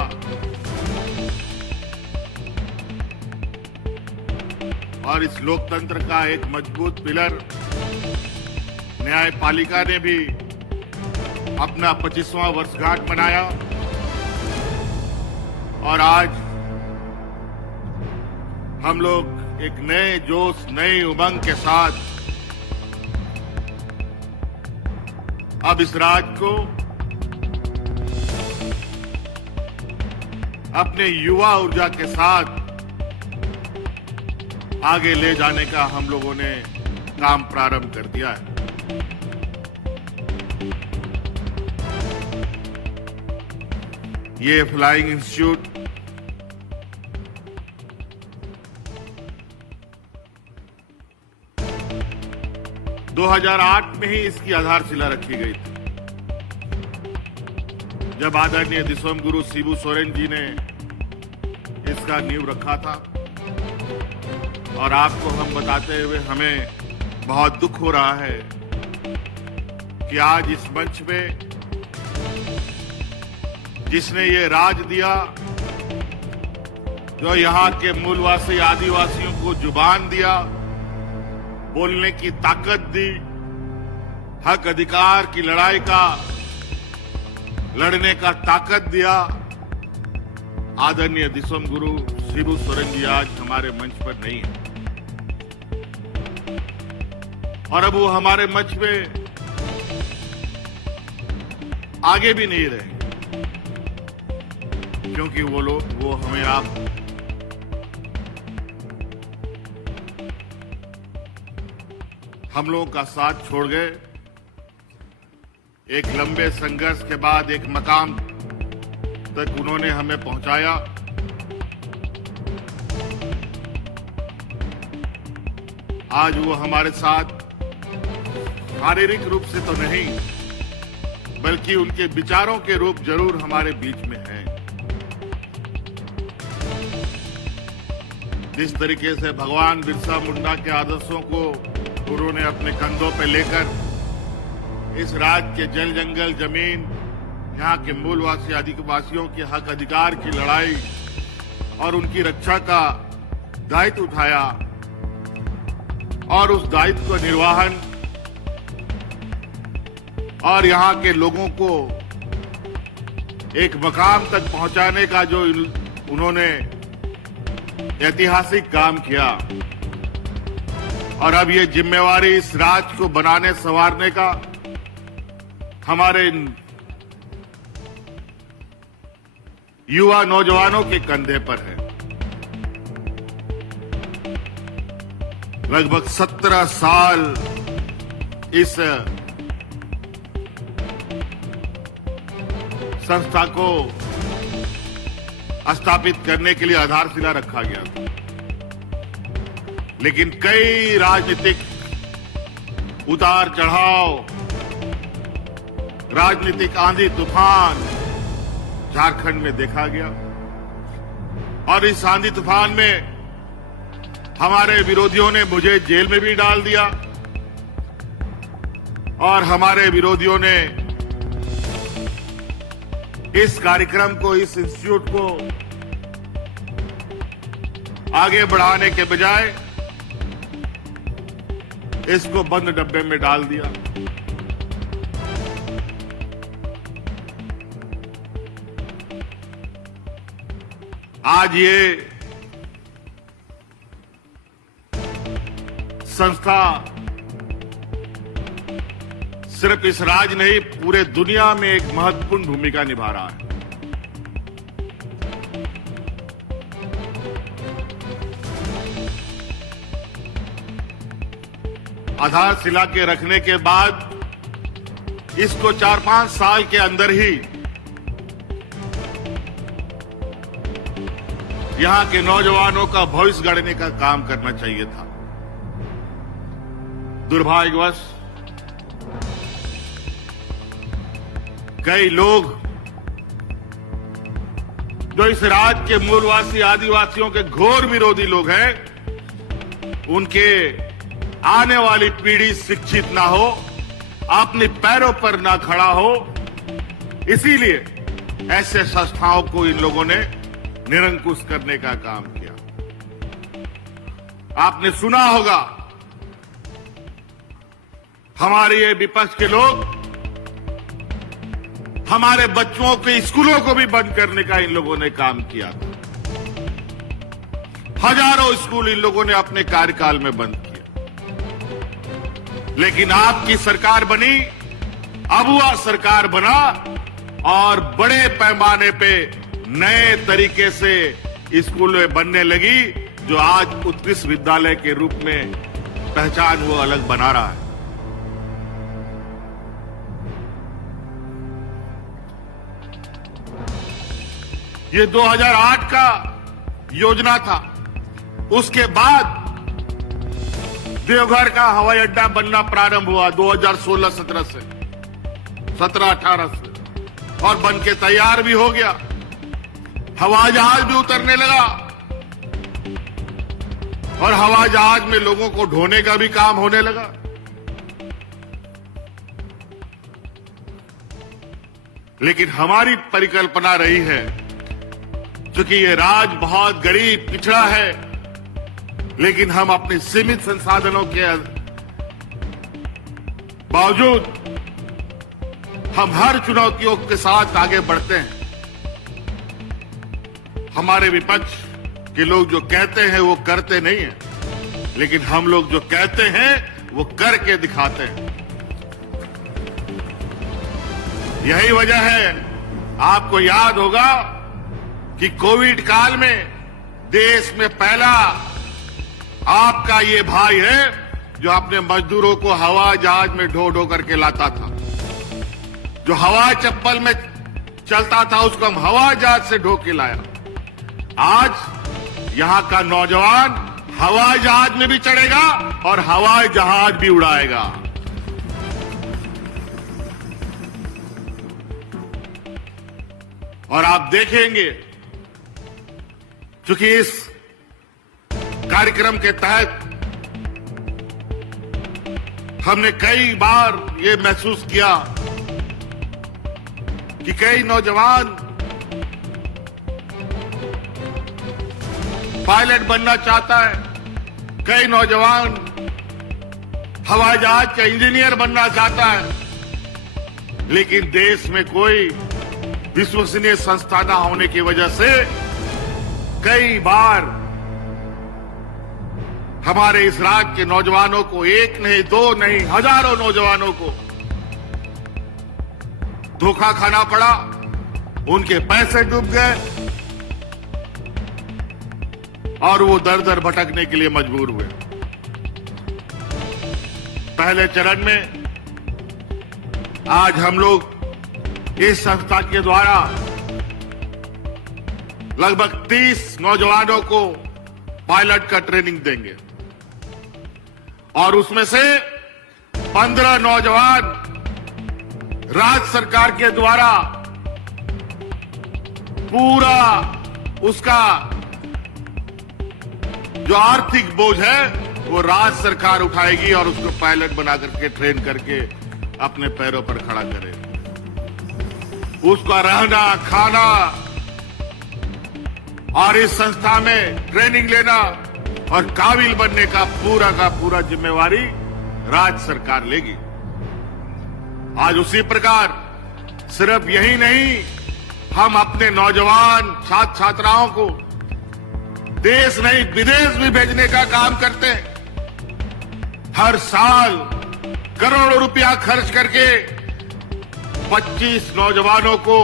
और इस लोकतंत्र का एक मजबूत पिलर न्यायपालिका ने भी अपना 25वां वर्षगांठ मनाया। और आज हम लोग एक नए जोश, नई उमंग के साथ अब इस राज्य को अपने युवा ऊर्जा के साथ आगे ले जाने का हम लोगों ने काम प्रारंभ कर दिया है। ये फ्लाइंग इंस्टीट्यूट दो 2008 में ही इसकी आधारशिला रखी गई थी, जब आदरणीय दिसोम गुरु शिबू सोरेन जी ने इसका नींव रखा था। और आपको हम बताते हुए हमें बहुत दुख हो रहा है कि आज इस मंच पे जिसने ये राज दिया, जो यहाँ के मूलवासी आदिवासियों को जुबान दिया, बोलने की ताकत दी, हक अधिकार की लड़ाई का लड़ने का ताकत दिया, आदरणीय दिसोम गुरु शिबू सोरेन जी आज हमारे मंच पर नहीं है। और अब वो हमारे मंच पे आगे भी नहीं रहेंगे, क्योंकि वो हमें आप हम लोगों का साथ छोड़ गए। एक लंबे संघर्ष के बाद एक मकाम तक उन्होंने हमें पहुंचाया। आज वो हमारे साथ शारीरिक रूप से तो नहीं, बल्कि उनके विचारों के रूप जरूर हमारे बीच में हैं। जिस तरीके से भगवान बिरसा मुंडा के आदर्शों को उन्होंने अपने कंधों पर लेकर इस राज्य के जल जंगल जमीन, यहाँ के मूलवासी आदिवासियों के हक अधिकार की लड़ाई और उनकी रक्षा का दायित्व उठाया और उस दायित्व का निर्वहन और यहाँ के लोगों को एक मकाम तक पहुंचाने का जो उन्होंने ऐतिहासिक काम किया, और अब ये जिम्मेवारी इस राज्य को बनाने संवारने का हमारे युवा नौजवानों के कंधे पर है। लगभग 17 साल इस संस्था को स्थापित करने के लिए आधारशिला रखा गया था, लेकिन कई राजनीतिक उतार चढ़ाव, राजनीतिक आंधी तूफान झारखंड में देखा गया, और इस आंधी तूफान में हमारे विरोधियों ने मुझे जेल में भी डाल दिया, और हमारे विरोधियों ने इस कार्यक्रम को, इस इंस्टीट्यूट को आगे बढ़ाने के बजाय इसको बंद डब्बे में डाल दिया। आज ये संस्था सिर्फ इस राज्य नहीं, पूरे दुनिया में एक महत्वपूर्ण भूमिका निभा रहा है। आधारशिला के रखने के बाद इसको 4-5 साल के अंदर ही यहां के नौजवानों का भविष्य गढ़ने का काम करना चाहिए था। दुर्भाग्यवश कई लोग जो इस राज्य के मूलवासी आदिवासियों के घोर विरोधी लोग हैं, उनके आने वाली पीढ़ी शिक्षित ना हो, अपने पैरों पर ना खड़ा हो, इसीलिए ऐसे संस्थाओं को इन लोगों ने निरंकुश करने का काम किया। आपने सुना होगा हमारे ये विपक्ष के लोग हमारे बच्चों के स्कूलों को भी बंद करने का इन लोगों ने काम किया था। हजारों स्कूल इन लोगों ने अपने कार्यकाल में बंद किया, लेकिन आपकी सरकार बनी, अबुआ सरकार बना, और बड़े पैमाने पे नए तरीके से स्कूलें बनने लगी, जो आज उत्कृष्ट विद्यालय के रूप में पहचान वो अलग बना रहा है। ये 2008 का योजना था। उसके बाद देवघर का हवाई अड्डा बनना प्रारंभ हुआ 2016-17 से, 17-18 से, और बन के तैयार भी हो गया। हवाई जहाज भी उतरने लगा, और हवाई जहाज में लोगों को ढोने का भी काम होने लगा। लेकिन हमारी परिकल्पना रही है, क्योंकि ये राज्य बहुत गरीब पिछड़ा है, लेकिन हम अपने सीमित संसाधनों के बावजूद हम हर चुनौतियों के साथ आगे बढ़ते हैं। हमारे विपक्ष के लोग जो कहते हैं वो करते नहीं हैं, लेकिन हम लोग जो कहते हैं वो करके दिखाते हैं। यही वजह है, आपको याद होगा कि कोविड काल में देश में पहला आपका ये भाई है जो अपने मजदूरों को हवा जहाज में ढो ढो करके लाता था। जो हवा चप्पल में चलता था उसको हम हवाई जहाज से ढो के लाया। आज यहां का नौजवान हवाई जहाज में भी चढ़ेगा और हवाई जहाज भी उड़ाएगा। और आप देखेंगे, क्योंकि इस कार्यक्रम के तहत हमने कई बार ये महसूस किया कि कई नौजवान पायलट बनना चाहता है, कई नौजवान हवाई जहाज का इंजीनियर बनना चाहता है, लेकिन देश में कोई विश्वसनीय संस्था न होने की वजह से कई बार हमारे इस राज्य के नौजवानों को, एक नहीं दो नहीं हजारों नौजवानों को धोखा खाना पड़ा, उनके पैसे डूब गए और वो दर दर भटकने के लिए मजबूर हुए। पहले चरण में आज हम लोग इस संस्था के द्वारा लगभग 30 नौजवानों को पायलट का ट्रेनिंग देंगे और उसमें से 15 नौजवान राज्य सरकार के द्वारा पूरा उसका जो आर्थिक बोझ है वो राज्य सरकार उठाएगी और उसको पायलट बना करके ट्रेन करके अपने पैरों पर खड़ा करे। उसका रहना, खाना और इस संस्था में ट्रेनिंग लेना और काबिल बनने का पूरा जिम्मेवारी राज्य सरकार लेगी। आज उसी प्रकार सिर्फ यही नहीं, हम अपने नौजवान छात्र छात्राओं को देश नहीं विदेश भी भेजने का काम करते हैं। हर साल करोड़ों रुपया खर्च करके 25 नौजवानों को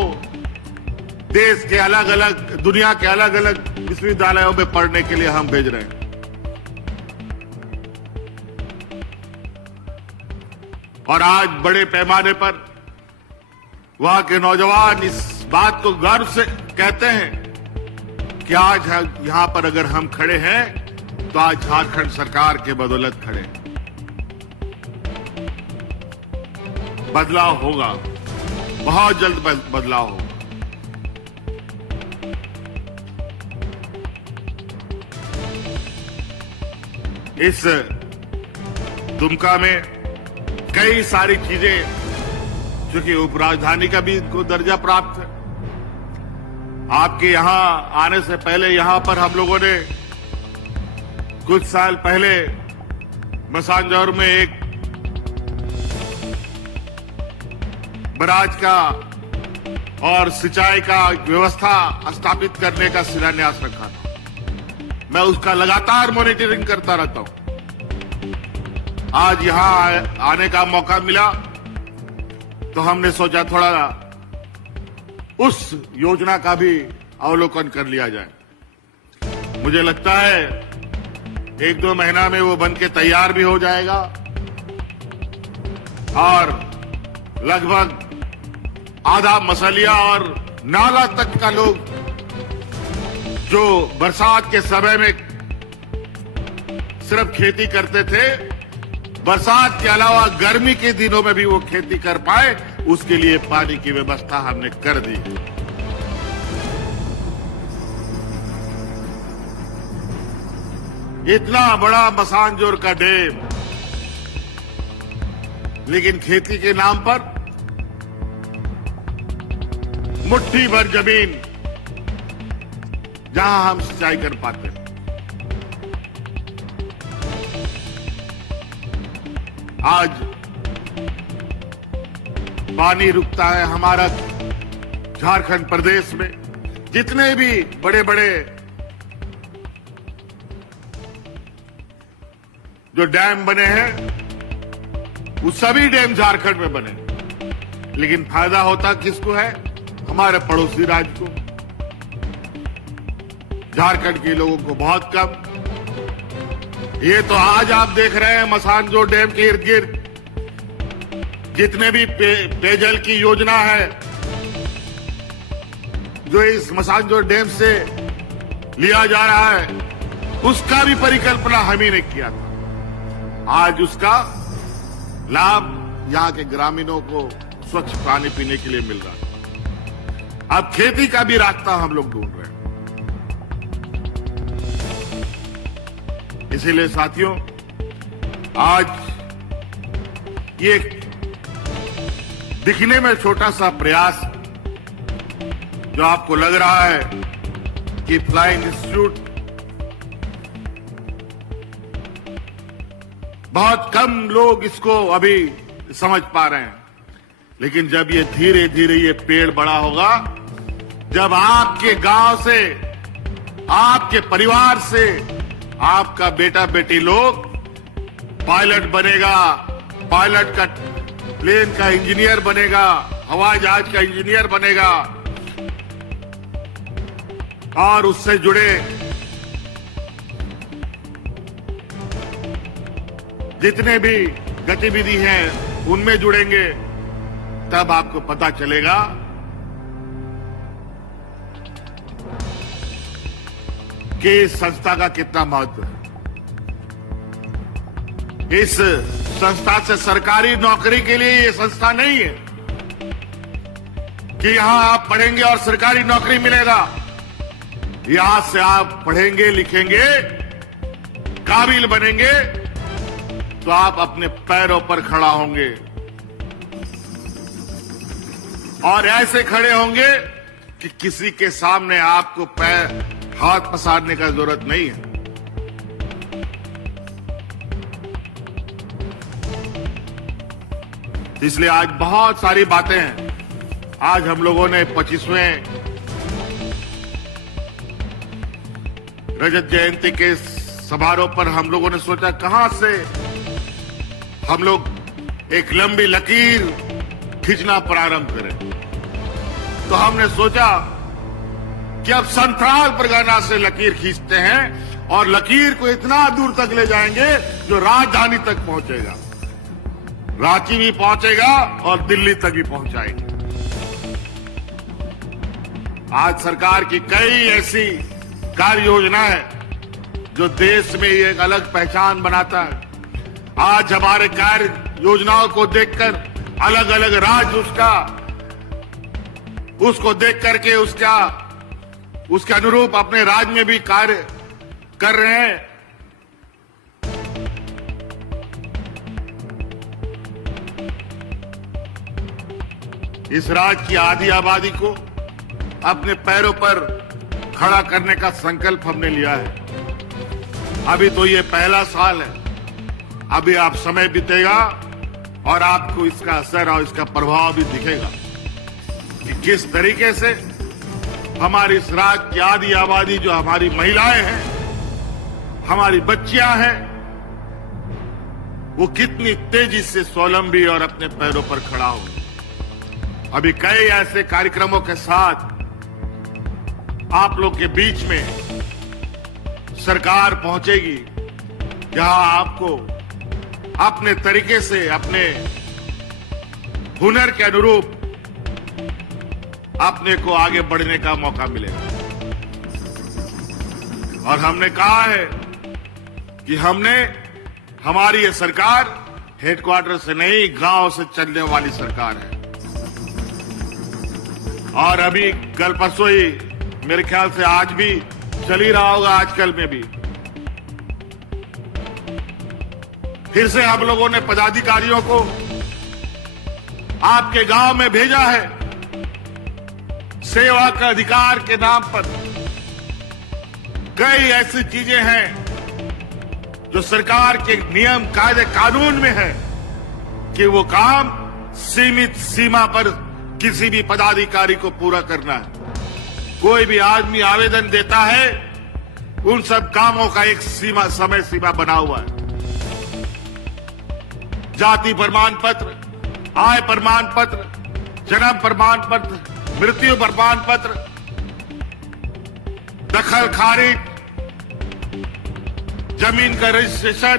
देश के अलग अलग, दुनिया के अलग अलग विश्वविद्यालयों में पढ़ने के लिए हम भेज रहे हैं। और आज बड़े पैमाने पर वहां के नौजवान इस बात को गर्व से कहते हैं कि आज यहां पर अगर हम खड़े हैं तो आज झारखंड सरकार के बदौलत खड़े हैं। बदलाव होगा, बहुत जल्द बदलाव होगा। इस दुमका में कई सारी चीजें, क्योंकि उपराजधानी का भी इनको दर्जा प्राप्त है। आपके यहां आने से पहले यहां पर हम लोगों ने कुछ साल पहले मसानजौर में एक बराज का और सिंचाई का व्यवस्था स्थापित करने का शिलान्यास रखा था। मैं उसका लगातार मॉनिटरिंग करता रहता हूं। आज यहां आने का मौका मिला तो हमने सोचा थोड़ा उस योजना का भी अवलोकन कर लिया जाए। मुझे लगता है 1-2 महीना में वो बनके तैयार भी हो जाएगा और लगभग आधा मसलिया और नाला तक का लोग जो बरसात के समय में सिर्फ खेती करते थे, बरसात के अलावा गर्मी के दिनों में भी वो खेती कर पाए, उसके लिए पानी की व्यवस्था हमने कर दी। इतना बड़ा मसानजोर का डैम, लेकिन खेती के नाम पर मुट्ठी भर जमीन जहां हम सिंचाई कर पाते हैं। आज पानी रुकता है हमारा झारखंड प्रदेश में। जितने भी बड़े बड़े जो डैम बने हैं, वो सभी डैम झारखंड में बने, लेकिन फायदा होता किसको है? हमारे पड़ोसी राज्य को। झारखंड के लोगों को बहुत कम। ये तो आज आप देख रहे हैं मसानजोर डैम के इर्द गिर्द जितने भी पेयजल की योजना है जो इस मसांजोर डैम से लिया जा रहा है, उसका भी परिकल्पना हम ही ने किया था। आज उसका लाभ यहाँ के ग्रामीणों को स्वच्छ पानी पीने के लिए मिल रहा है। अब खेती का भी रास्ता हम लोग ढूंढ रहे हैं। इसीलिए साथियों, आज ये दिखने में छोटा सा प्रयास जो आपको लग रहा है कि फ्लाइंग इंस्टीट्यूट, बहुत कम लोग इसको अभी समझ पा रहे हैं, लेकिन जब ये धीरे धीरे ये पेड़ बड़ा होगा, जब आपके गांव से, आपके परिवार से आपका बेटा बेटी लोग पायलट बनेगा, पायलट का प्लेन का इंजीनियर बनेगा, हवाई जहाज का इंजीनियर बनेगा, और उससे जुड़े जितने भी गतिविधि हैं उनमें जुड़ेंगे, तब आपको पता चलेगा कि इस संस्था का कितना महत्व है। इस संस्था से सरकारी नौकरी के लिए ये संस्था नहीं है कि यहां आप पढ़ेंगे और सरकारी नौकरी मिलेगा। यहां से आप पढ़ेंगे, लिखेंगे, काबिल बनेंगे, तो आप अपने पैरों पर खड़ा होंगे, और ऐसे खड़े होंगे कि किसी के सामने आपको पैर हाथ पसारने का जरूरत नहीं है। इसलिए आज बहुत सारी बातें हैं। आज हम लोगों ने 25वें रजत जयंती के समारोह पर हम लोगों ने सोचा कहां से हम लोग एक लंबी लकीर खींचना प्रारंभ करें। तो हमने सोचा कि अब संथाल परगना से लकीर खींचते हैं और लकीर को इतना दूर तक ले जाएंगे जो राजधानी तक पहुंचेगा, रांची भी पहुंचेगा और दिल्ली तक भी पहुंचाएंगे। आज सरकार की कई ऐसी कार्य योजना है जो देश में एक अलग पहचान बनाता है। आज हमारे कार्य योजनाओं को देखकर अलग अलग राज्य उसको देख करके उसके अनुरूप अपने राज्य में भी कार्य कर रहे हैं। इस राज्य की आधी आबादी को अपने पैरों पर खड़ा करने का संकल्प हमने लिया है। अभी तो ये पहला साल है, अभी आप समय बीतेगा और आपको इसका असर और इसका प्रभाव भी दिखेगा कि किस तरीके से हमारी इस राज्य की आधी आबादी, जो हमारी महिलाएं हैं, हमारी बच्चियां हैं, वो कितनी तेजी से स्वावलंबी और अपने पैरों पर खड़ा होगी। अभी कई ऐसे कार्यक्रमों के साथ आप लोग के बीच में सरकार पहुंचेगी जहां आपको अपने तरीके से, अपने हुनर के अनुरूप अपने को आगे बढ़ने का मौका मिलेगा। और हमने कहा है कि हमारी ये सरकार हेडक्वार्टर से नहीं, गांव से चलने वाली सरकार है। और अभी कल परसों ही, मेरे ख्याल से आज भी चल ही रहा होगा, आजकल में भी फिर से हम लोगों ने पदाधिकारियों को आपके गांव में भेजा है। सेवा का अधिकार के नाम पर कई ऐसी चीजें हैं जो सरकार के नियम, कायदे, कानून में है कि वो काम सीमित सीमा पर किसी भी पदाधिकारी को पूरा करना है। कोई भी आदमी आवेदन देता है, उन सब कामों का एक समय सीमा बना हुआ है। जाति प्रमाण पत्र, आय प्रमाण पत्र, जन्म प्रमाण पत्र, मृत्यु प्रमाण पत्र, दखल खारिज, जमीन का रजिस्ट्रेशन,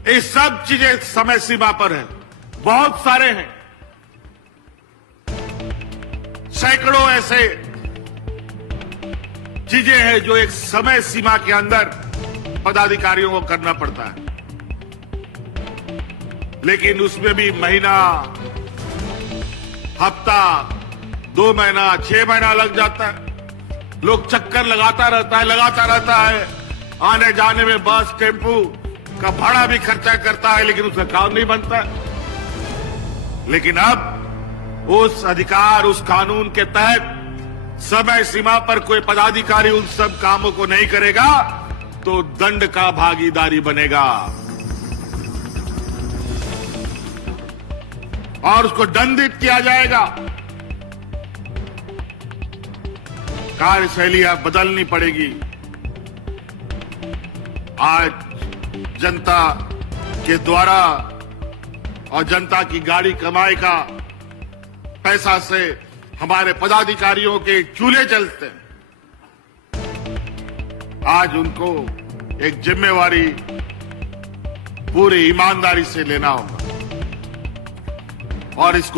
ये सब चीजें समय सीमा पर है, बहुत सारे हैं, सैकड़ों ऐसे चीजें हैं जो एक समय सीमा के अंदर पदाधिकारियों को करना पड़ता है, लेकिन उसमें भी महीना, हफ्ता, 2 महीना, 6 महीना लग जाता है। लोग चक्कर लगाता रहता है, आने जाने में बस टेम्पू का भाड़ा भी खर्चा करता है, लेकिन उसका काम नहीं बनता। लेकिन अब उस अधिकार, उस कानून के तहत समय सीमा पर कोई पदाधिकारी उन सब कामों को नहीं करेगा तो दंड का भागीदारी बनेगा और उसको दंडित किया जाएगा। कार्यशैली अब बदलनी पड़ेगी। आज जनता के द्वारा और जनता की गाड़ी कमाई का पैसा से हमारे पदाधिकारियों के चूल्हे जलते हैं। आज उनको एक जिम्मेवारी पूरी ईमानदारी से लेना होगा और इस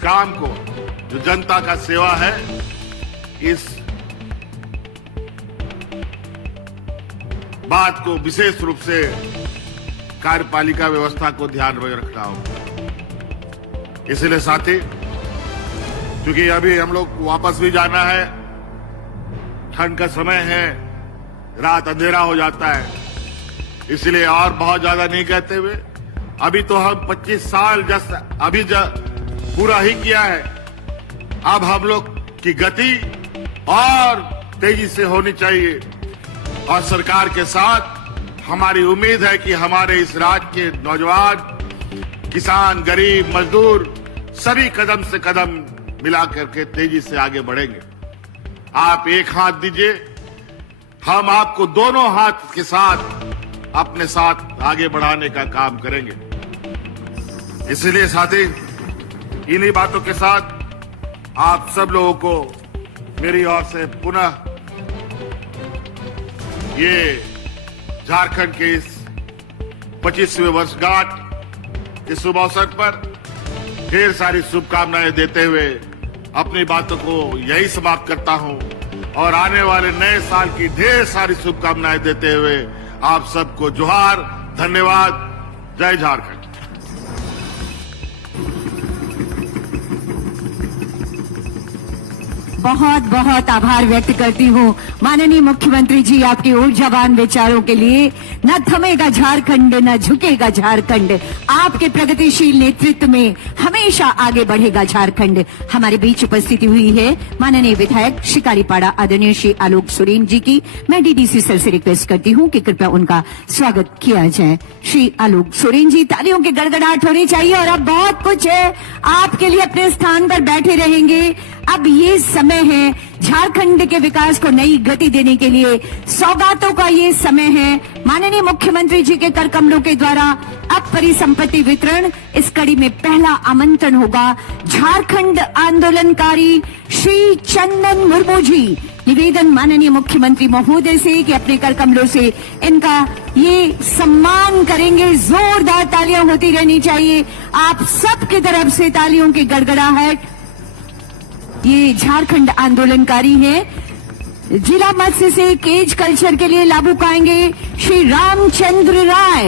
काम को जो जनता का सेवा है, इस बात को विशेष रूप से कार्यपालिका व्यवस्था को ध्यान में रखना होगा। इसलिए साथी, क्योंकि अभी हम लोग वापस भी जाना है, ठंड का समय है, रात अंधेरा हो जाता है, इसलिए और बहुत ज्यादा नहीं कहते हुए, अभी तो हम 25 साल अभी पूरा ही किया है। अब हम लोग की गति और तेजी से होनी चाहिए और सरकार के साथ हमारी उम्मीद है कि हमारे इस राज्य के नौजवान, किसान, गरीब, मजदूर सभी कदम से कदम मिला करके तेजी से आगे बढ़ेंगे। आप एक हाथ दीजिए, हम आपको दोनों हाथ के साथ अपने साथ आगे बढ़ाने का काम करेंगे। इसलिए साथी, इन्हीं बातों के साथ आप सब लोगों को मेरी ओर से पुनः ये झारखंड के इस 25वें वर्षगांठ के शुभ अवसर पर ढेर सारी शुभकामनाएं देते हुए अपनी बातों को यही समाप्त करता हूं और आने वाले नए साल की ढेर सारी शुभकामनाएं देते हुए आप सबको जोहार, धन्यवाद, जय झारखंड। बहुत बहुत आभार व्यक्त करती हूँ माननीय मुख्यमंत्री जी, आपके ऊर्जावान विचारों के लिए। न थमेगा झारखंड, न झुकेगा झारखंड, आपके प्रगतिशील नेतृत्व में हमेशा आगे बढ़ेगा झारखंड। हमारे बीच उपस्थिति हुई है माननीय विधायक शिकारीपाड़ा आदरणीय श्री आलोक सोरेन जी की। मैं डीडीसी सर से रिक्वेस्ट करती हूँ कि कृपया उनका स्वागत किया जाए। श्री आलोक सोरेन जी, तालियों की गड़गड़ाहट होनी चाहिए और अब बहुत कुछ है, आपके लिए अपने स्थान पर बैठे रहेंगे। अब ये समय है झारखंड के विकास को नई गति देने के लिए, सौगातों का ये समय है। माननीय मुख्यमंत्री जी के कर कमलों के द्वारा अब परिसंपत्ति वितरण, इस कड़ी में पहला आमंत्रण होगा झारखंड आंदोलनकारी श्री चंदन मुर्मू जी। निवेदन माननीय मुख्यमंत्री महोदय से कि अपने कर कमलों से इनका ये सम्मान करेंगे। जोरदार तालियां होती रहनी चाहिए आप सबकी तरफ से, तालियों की गड़गड़ाहट। ये झारखंड आंदोलनकारी है। जिला मत्स्य से केज कल्चर के लिए लाभुक आएंगे श्री रामचंद्र राय।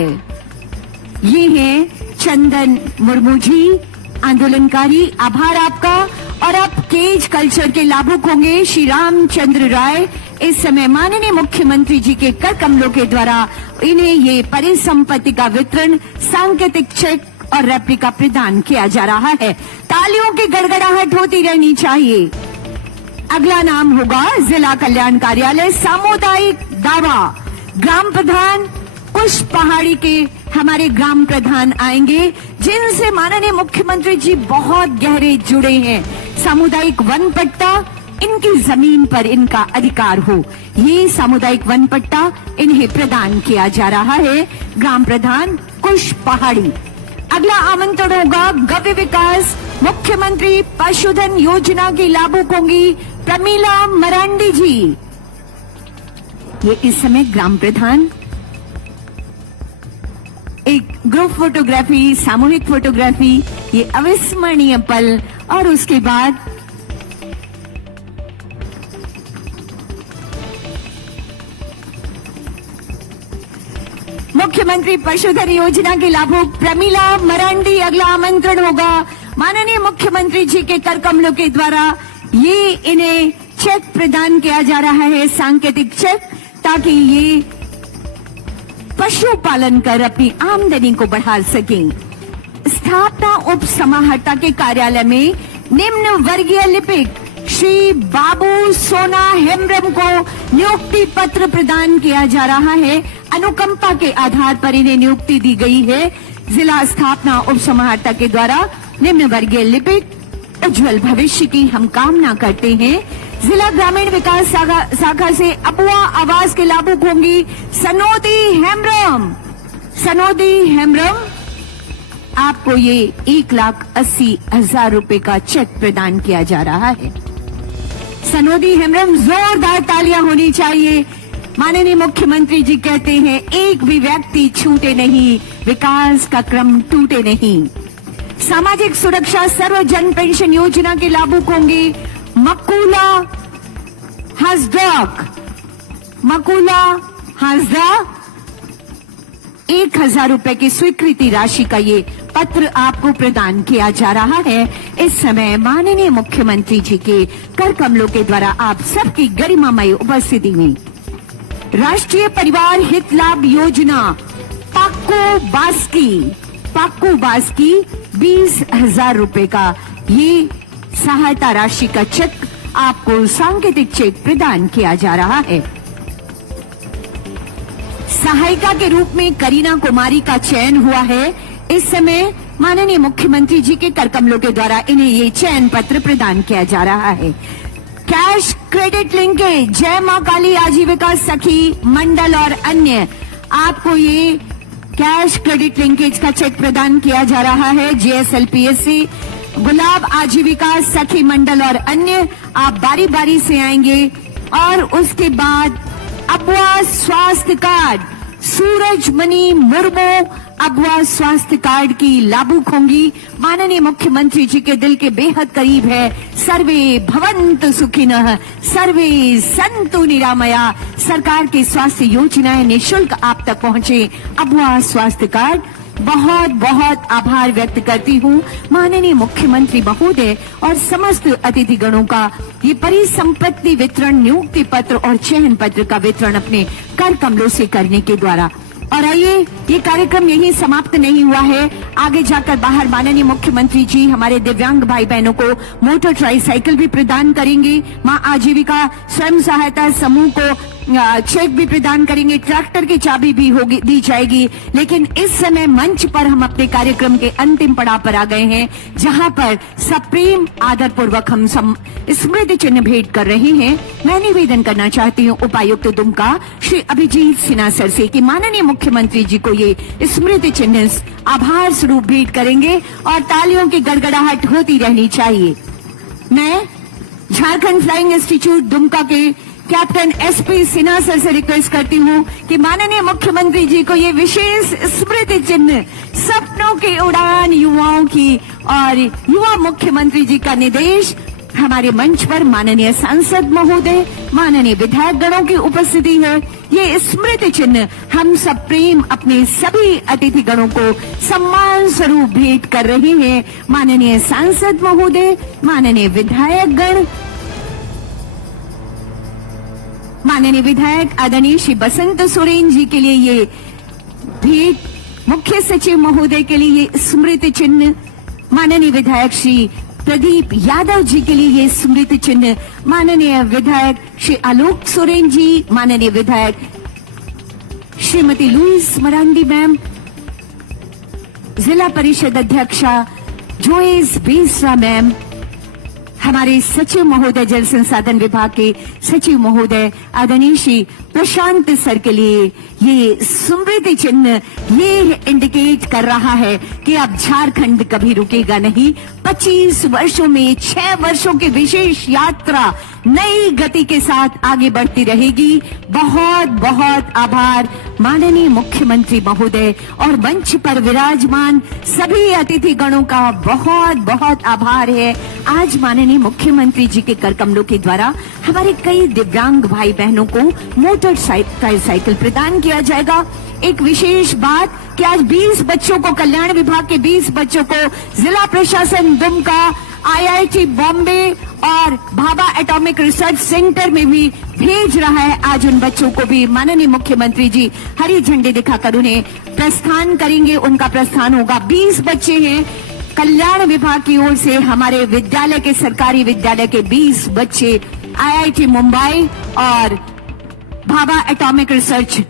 ये हैं चंदन मुर्मू जी, आंदोलनकारी। आभार आपका। और अब केज कल्चर के लाभुक होंगे श्री रामचंद्र राय। इस समय माननीय मुख्यमंत्री जी के कर कमलों के द्वारा इन्हें ये परिसंपत्ति का वितरण, सांकेतिक चेक और रेप्लिका प्रदान किया जा रहा है। तालियों की गड़गड़ाहट होती रहनी चाहिए। अगला नाम होगा जिला कल्याण कार्यालय सामुदायिक दावा। ग्राम प्रधान कुश पहाड़ी के हमारे ग्राम प्रधान आएंगे, जिनसे माननीय मुख्यमंत्री जी बहुत गहरे जुड़े हैं। सामुदायिक वन पट्टा, इनकी जमीन पर इनका अधिकार हो, ये सामुदायिक वन पट्टा इन्हें प्रदान किया जा रहा है। ग्राम प्रधान कुश पहाड़ी। अगला आमंत्रण होगा गव्य विकास, मुख्यमंत्री पशुधन योजना की लाभुक होंगी प्रमीला मरांडी जी। ये इस समय ग्राम प्रधान ग्रुप फोटोग्राफी, सामूहिक फोटोग्राफी, ये अविस्मरणीय पल। और उसके बाद मुख्यमंत्री पशुधन योजना के लाभुक प्रमीला मरांडी, अगला आमंत्रण होगा माननीय मुख्यमंत्री जी के कर कमलों के द्वारा। ये इन्हें चेक प्रदान किया जा रहा है, सांकेतिक चेक, ताकि ये पशुपालन कर अपनी आमदनी को बढ़ा सकें। स्थापना उप समाहर्ता के कार्यालय में निम्न वर्गीय लिपिक श्री बाबू सोना हेम्ब्रम को नियुक्ति पत्र प्रदान किया जा रहा है। अनुकंपा के आधार पर इन्हें नियुक्ति दी गई है। जिला स्थापना उप समाहर्ता के द्वारा निम्न वर्गीय लिपिक उज्जवल भविष्य की हम कामना करते हैं। जिला ग्रामीण विकास शाखा से अबुआ आवास के लाभुक होंगी सनोदी हेम्ब्रम। सनोदी हेम्ब्रम, आपको ये 1,80,000 रुपए का चेक प्रदान किया जा रहा है। सनोदी हेम्ब्रम, जोरदार तालियां होनी चाहिए। माननीय मुख्यमंत्री जी कहते हैं एक भी व्यक्ति छूटे नहीं, विकास का क्रम टूटे नहीं। सामाजिक सुरक्षा सर्वजन पेंशन योजना के लाभुक होंगे मकुला हसदक। मकुला हसदा, 1,000 रुपए की स्वीकृति राशि का ये पत्र आपको प्रदान किया जा रहा है। इस समय माननीय मुख्यमंत्री जी के कर कमलों के द्वारा आप सबकी गरिमामय उपस्थिति में राष्ट्रीय परिवार हित लाभ योजना पाक्को बास्की 20,000 रुपए का ये सहायता राशि का चेक आपको सांकेतिक चेक प्रदान किया जा रहा है। सहायिका के रूप में करीना कुमारी का चयन हुआ है। इस समय माननीय मुख्यमंत्री जी के कर कमलों के द्वारा इन्हें ये चयन पत्र प्रदान किया जा रहा है। कैश क्रेडिट लिंकेज जय मां काली आजीविका सखी मंडल और अन्य, आपको ये कैश क्रेडिट लिंकेज का चेक प्रदान किया जा रहा है। JSLPSC गुलाब आजीविका सखी मंडल और अन्य, आप बारी बारी से आएंगे। और उसके बाद अबुआ स्वास्थ्य कार्ड सूरजमणि मुर्मू, अबुआ स्वास्थ्य कार्ड की लाभुक होंगी। माननीय मुख्यमंत्री जी के दिल के बेहद करीब है। सर्वे भवन्तु सुखिनः, सर्वे सन्तु निरामया। सरकार की स्वास्थ्य योजनाएं निःशुल्क आप तक पहुंचे। अबुआ स्वास्थ्य कार्ड, बहुत बहुत आभार व्यक्त करती हूँ माननीय मुख्यमंत्री महोदय और समस्त अतिथिगणों का। ये परिसंपत्ति वितरण, नियुक्ति पत्र और चयन पत्र का वितरण अपने कर कमलों से करने के द्वारा। और आइए, ये कार्यक्रम यहीं समाप्त नहीं हुआ है। आगे जाकर बाहर माननीय मुख्यमंत्री जी हमारे दिव्यांग भाई बहनों को मोटर ट्राईसाइकिल भी प्रदान करेंगे। मां आजीविका स्वयं सहायता समूह को चेक भी प्रदान करेंगे। ट्रैक्टर की चाबी भी होगी, दी जाएगी। लेकिन इस समय मंच पर हम अपने कार्यक्रम के अंतिम पड़ाव पर आ गए हैं, जहां पर सप्रेम आदर पूर्वक हम स्मृति चिन्ह भेंट कर रहे हैं। मैं निवेदन करना चाहती हूँ उपायुक्त दुमका श्री अभिजीत सिन्हा सर से कि माननीय मुख्यमंत्री जी को ये स्मृति चिन्ह आभार स्वरूप भेंट करेंगे और तालियों की गड़गड़ाहट होती रहनी चाहिए। मैं झारखंड फ्लाइंग इंस्टीट्यूट दुमका के कैप्टन SP सिन्हा सर से रिक्वेस्ट करती हूँ कि माननीय मुख्यमंत्री जी को ये विशेष स्मृति चिन्ह सपनों की उड़ान युवाओं की और युवा मुख्यमंत्री जी का निर्देश हमारे मंच पर माननीय सांसद महोदय, माननीय विधायक गणों की उपस्थिति है। ये स्मृति चिन्ह हम सब प्रेम अपने सभी अतिथि गणों को सम्मान स्वरूप भेंट कर रहे हैं। माननीय सांसद महोदय, माननीय विधायक गण, माननीय विधायक आदरणीय श्री बसंत सोरेन जी के लिए ये भेंट, मुख्य सचिव महोदय के लिए ये स्मृति चिन्ह, माननीय विधायक श्री प्रदीप यादव जी के लिए ये स्मृति चिन्ह, माननीय विधायक श्री आलोक सोरेन जी, माननीय विधायक श्रीमती लुईस मरांडी मैम, जिला परिषद अध्यक्षा जोइस बेसरा मैम, हमारे सचिव महोदय, जल संसाधन विभाग के सचिव महोदय आदरणीय श्री प्रशांत सर के लिए ये स्मृति चिन्ह ये इंडिकेट कर रहा है कि अब झारखंड कभी रुकेगा नहीं। 25 वर्षों में 6 वर्षों की विशेष यात्रा नई गति के साथ आगे बढ़ती रहेगी। बहुत बहुत आभार माननीय मुख्यमंत्री महोदय और मंच पर विराजमान सभी अतिथि गणों का बहुत बहुत आभार है। आज माननीय मुख्यमंत्री जी के कर कमलों के द्वारा हमारे कई दिव्यांग भाई बहनों को मोटरसाइकिल प्रदान किया जाएगा। एक विशेष बात कि आज 20 बच्चों को, कल्याण विभाग के 20 बच्चों को जिला प्रशासन दुमका, IIT बॉम्बे और भाभा एटॉमिक रिसर्च सेंटर में भी भेज रहा है। आज उन बच्चों को भी माननीय मुख्यमंत्री जी हरी झंडी दिखाकर उन्हें प्रस्थान करेंगे। उनका प्रस्थान होगा। 20 बच्चे हैं कल्याण विभाग की ओर से, हमारे विद्यालय के, सरकारी विद्यालय के 20 बच्चे IIT मुंबई और भाभा एटॉमिक रिसर्च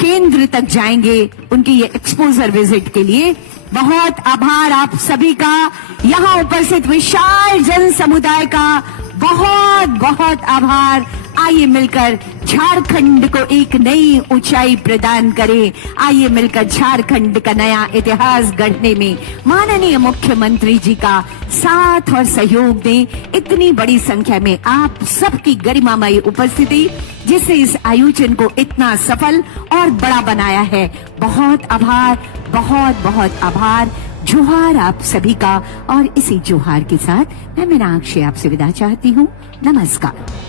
केंद्र तक जाएंगे उनकी ये एक्सपोजर विजिट के लिए। बहुत आभार आप सभी का, यहाँ उपस्थित विशाल जन समुदाय का बहुत बहुत आभार। आइए मिलकर झारखंड को एक नई ऊंचाई प्रदान करें। आइए मिलकर झारखंड का नया इतिहास गढ़ने में माननीय मुख्यमंत्री जी का साथ और सहयोग दें। इतनी बड़ी संख्या में आप सबकी गरिमामयी उपस्थिति जिससे इस आयोजन को इतना सफल और बड़ा बनाया है। बहुत आभार, बहुत बहुत आभार। जोहार आप सभी का। और इसी जोहार के साथ मैं मीनाक्षी आपसे विदा चाहती हूँ। नमस्कार।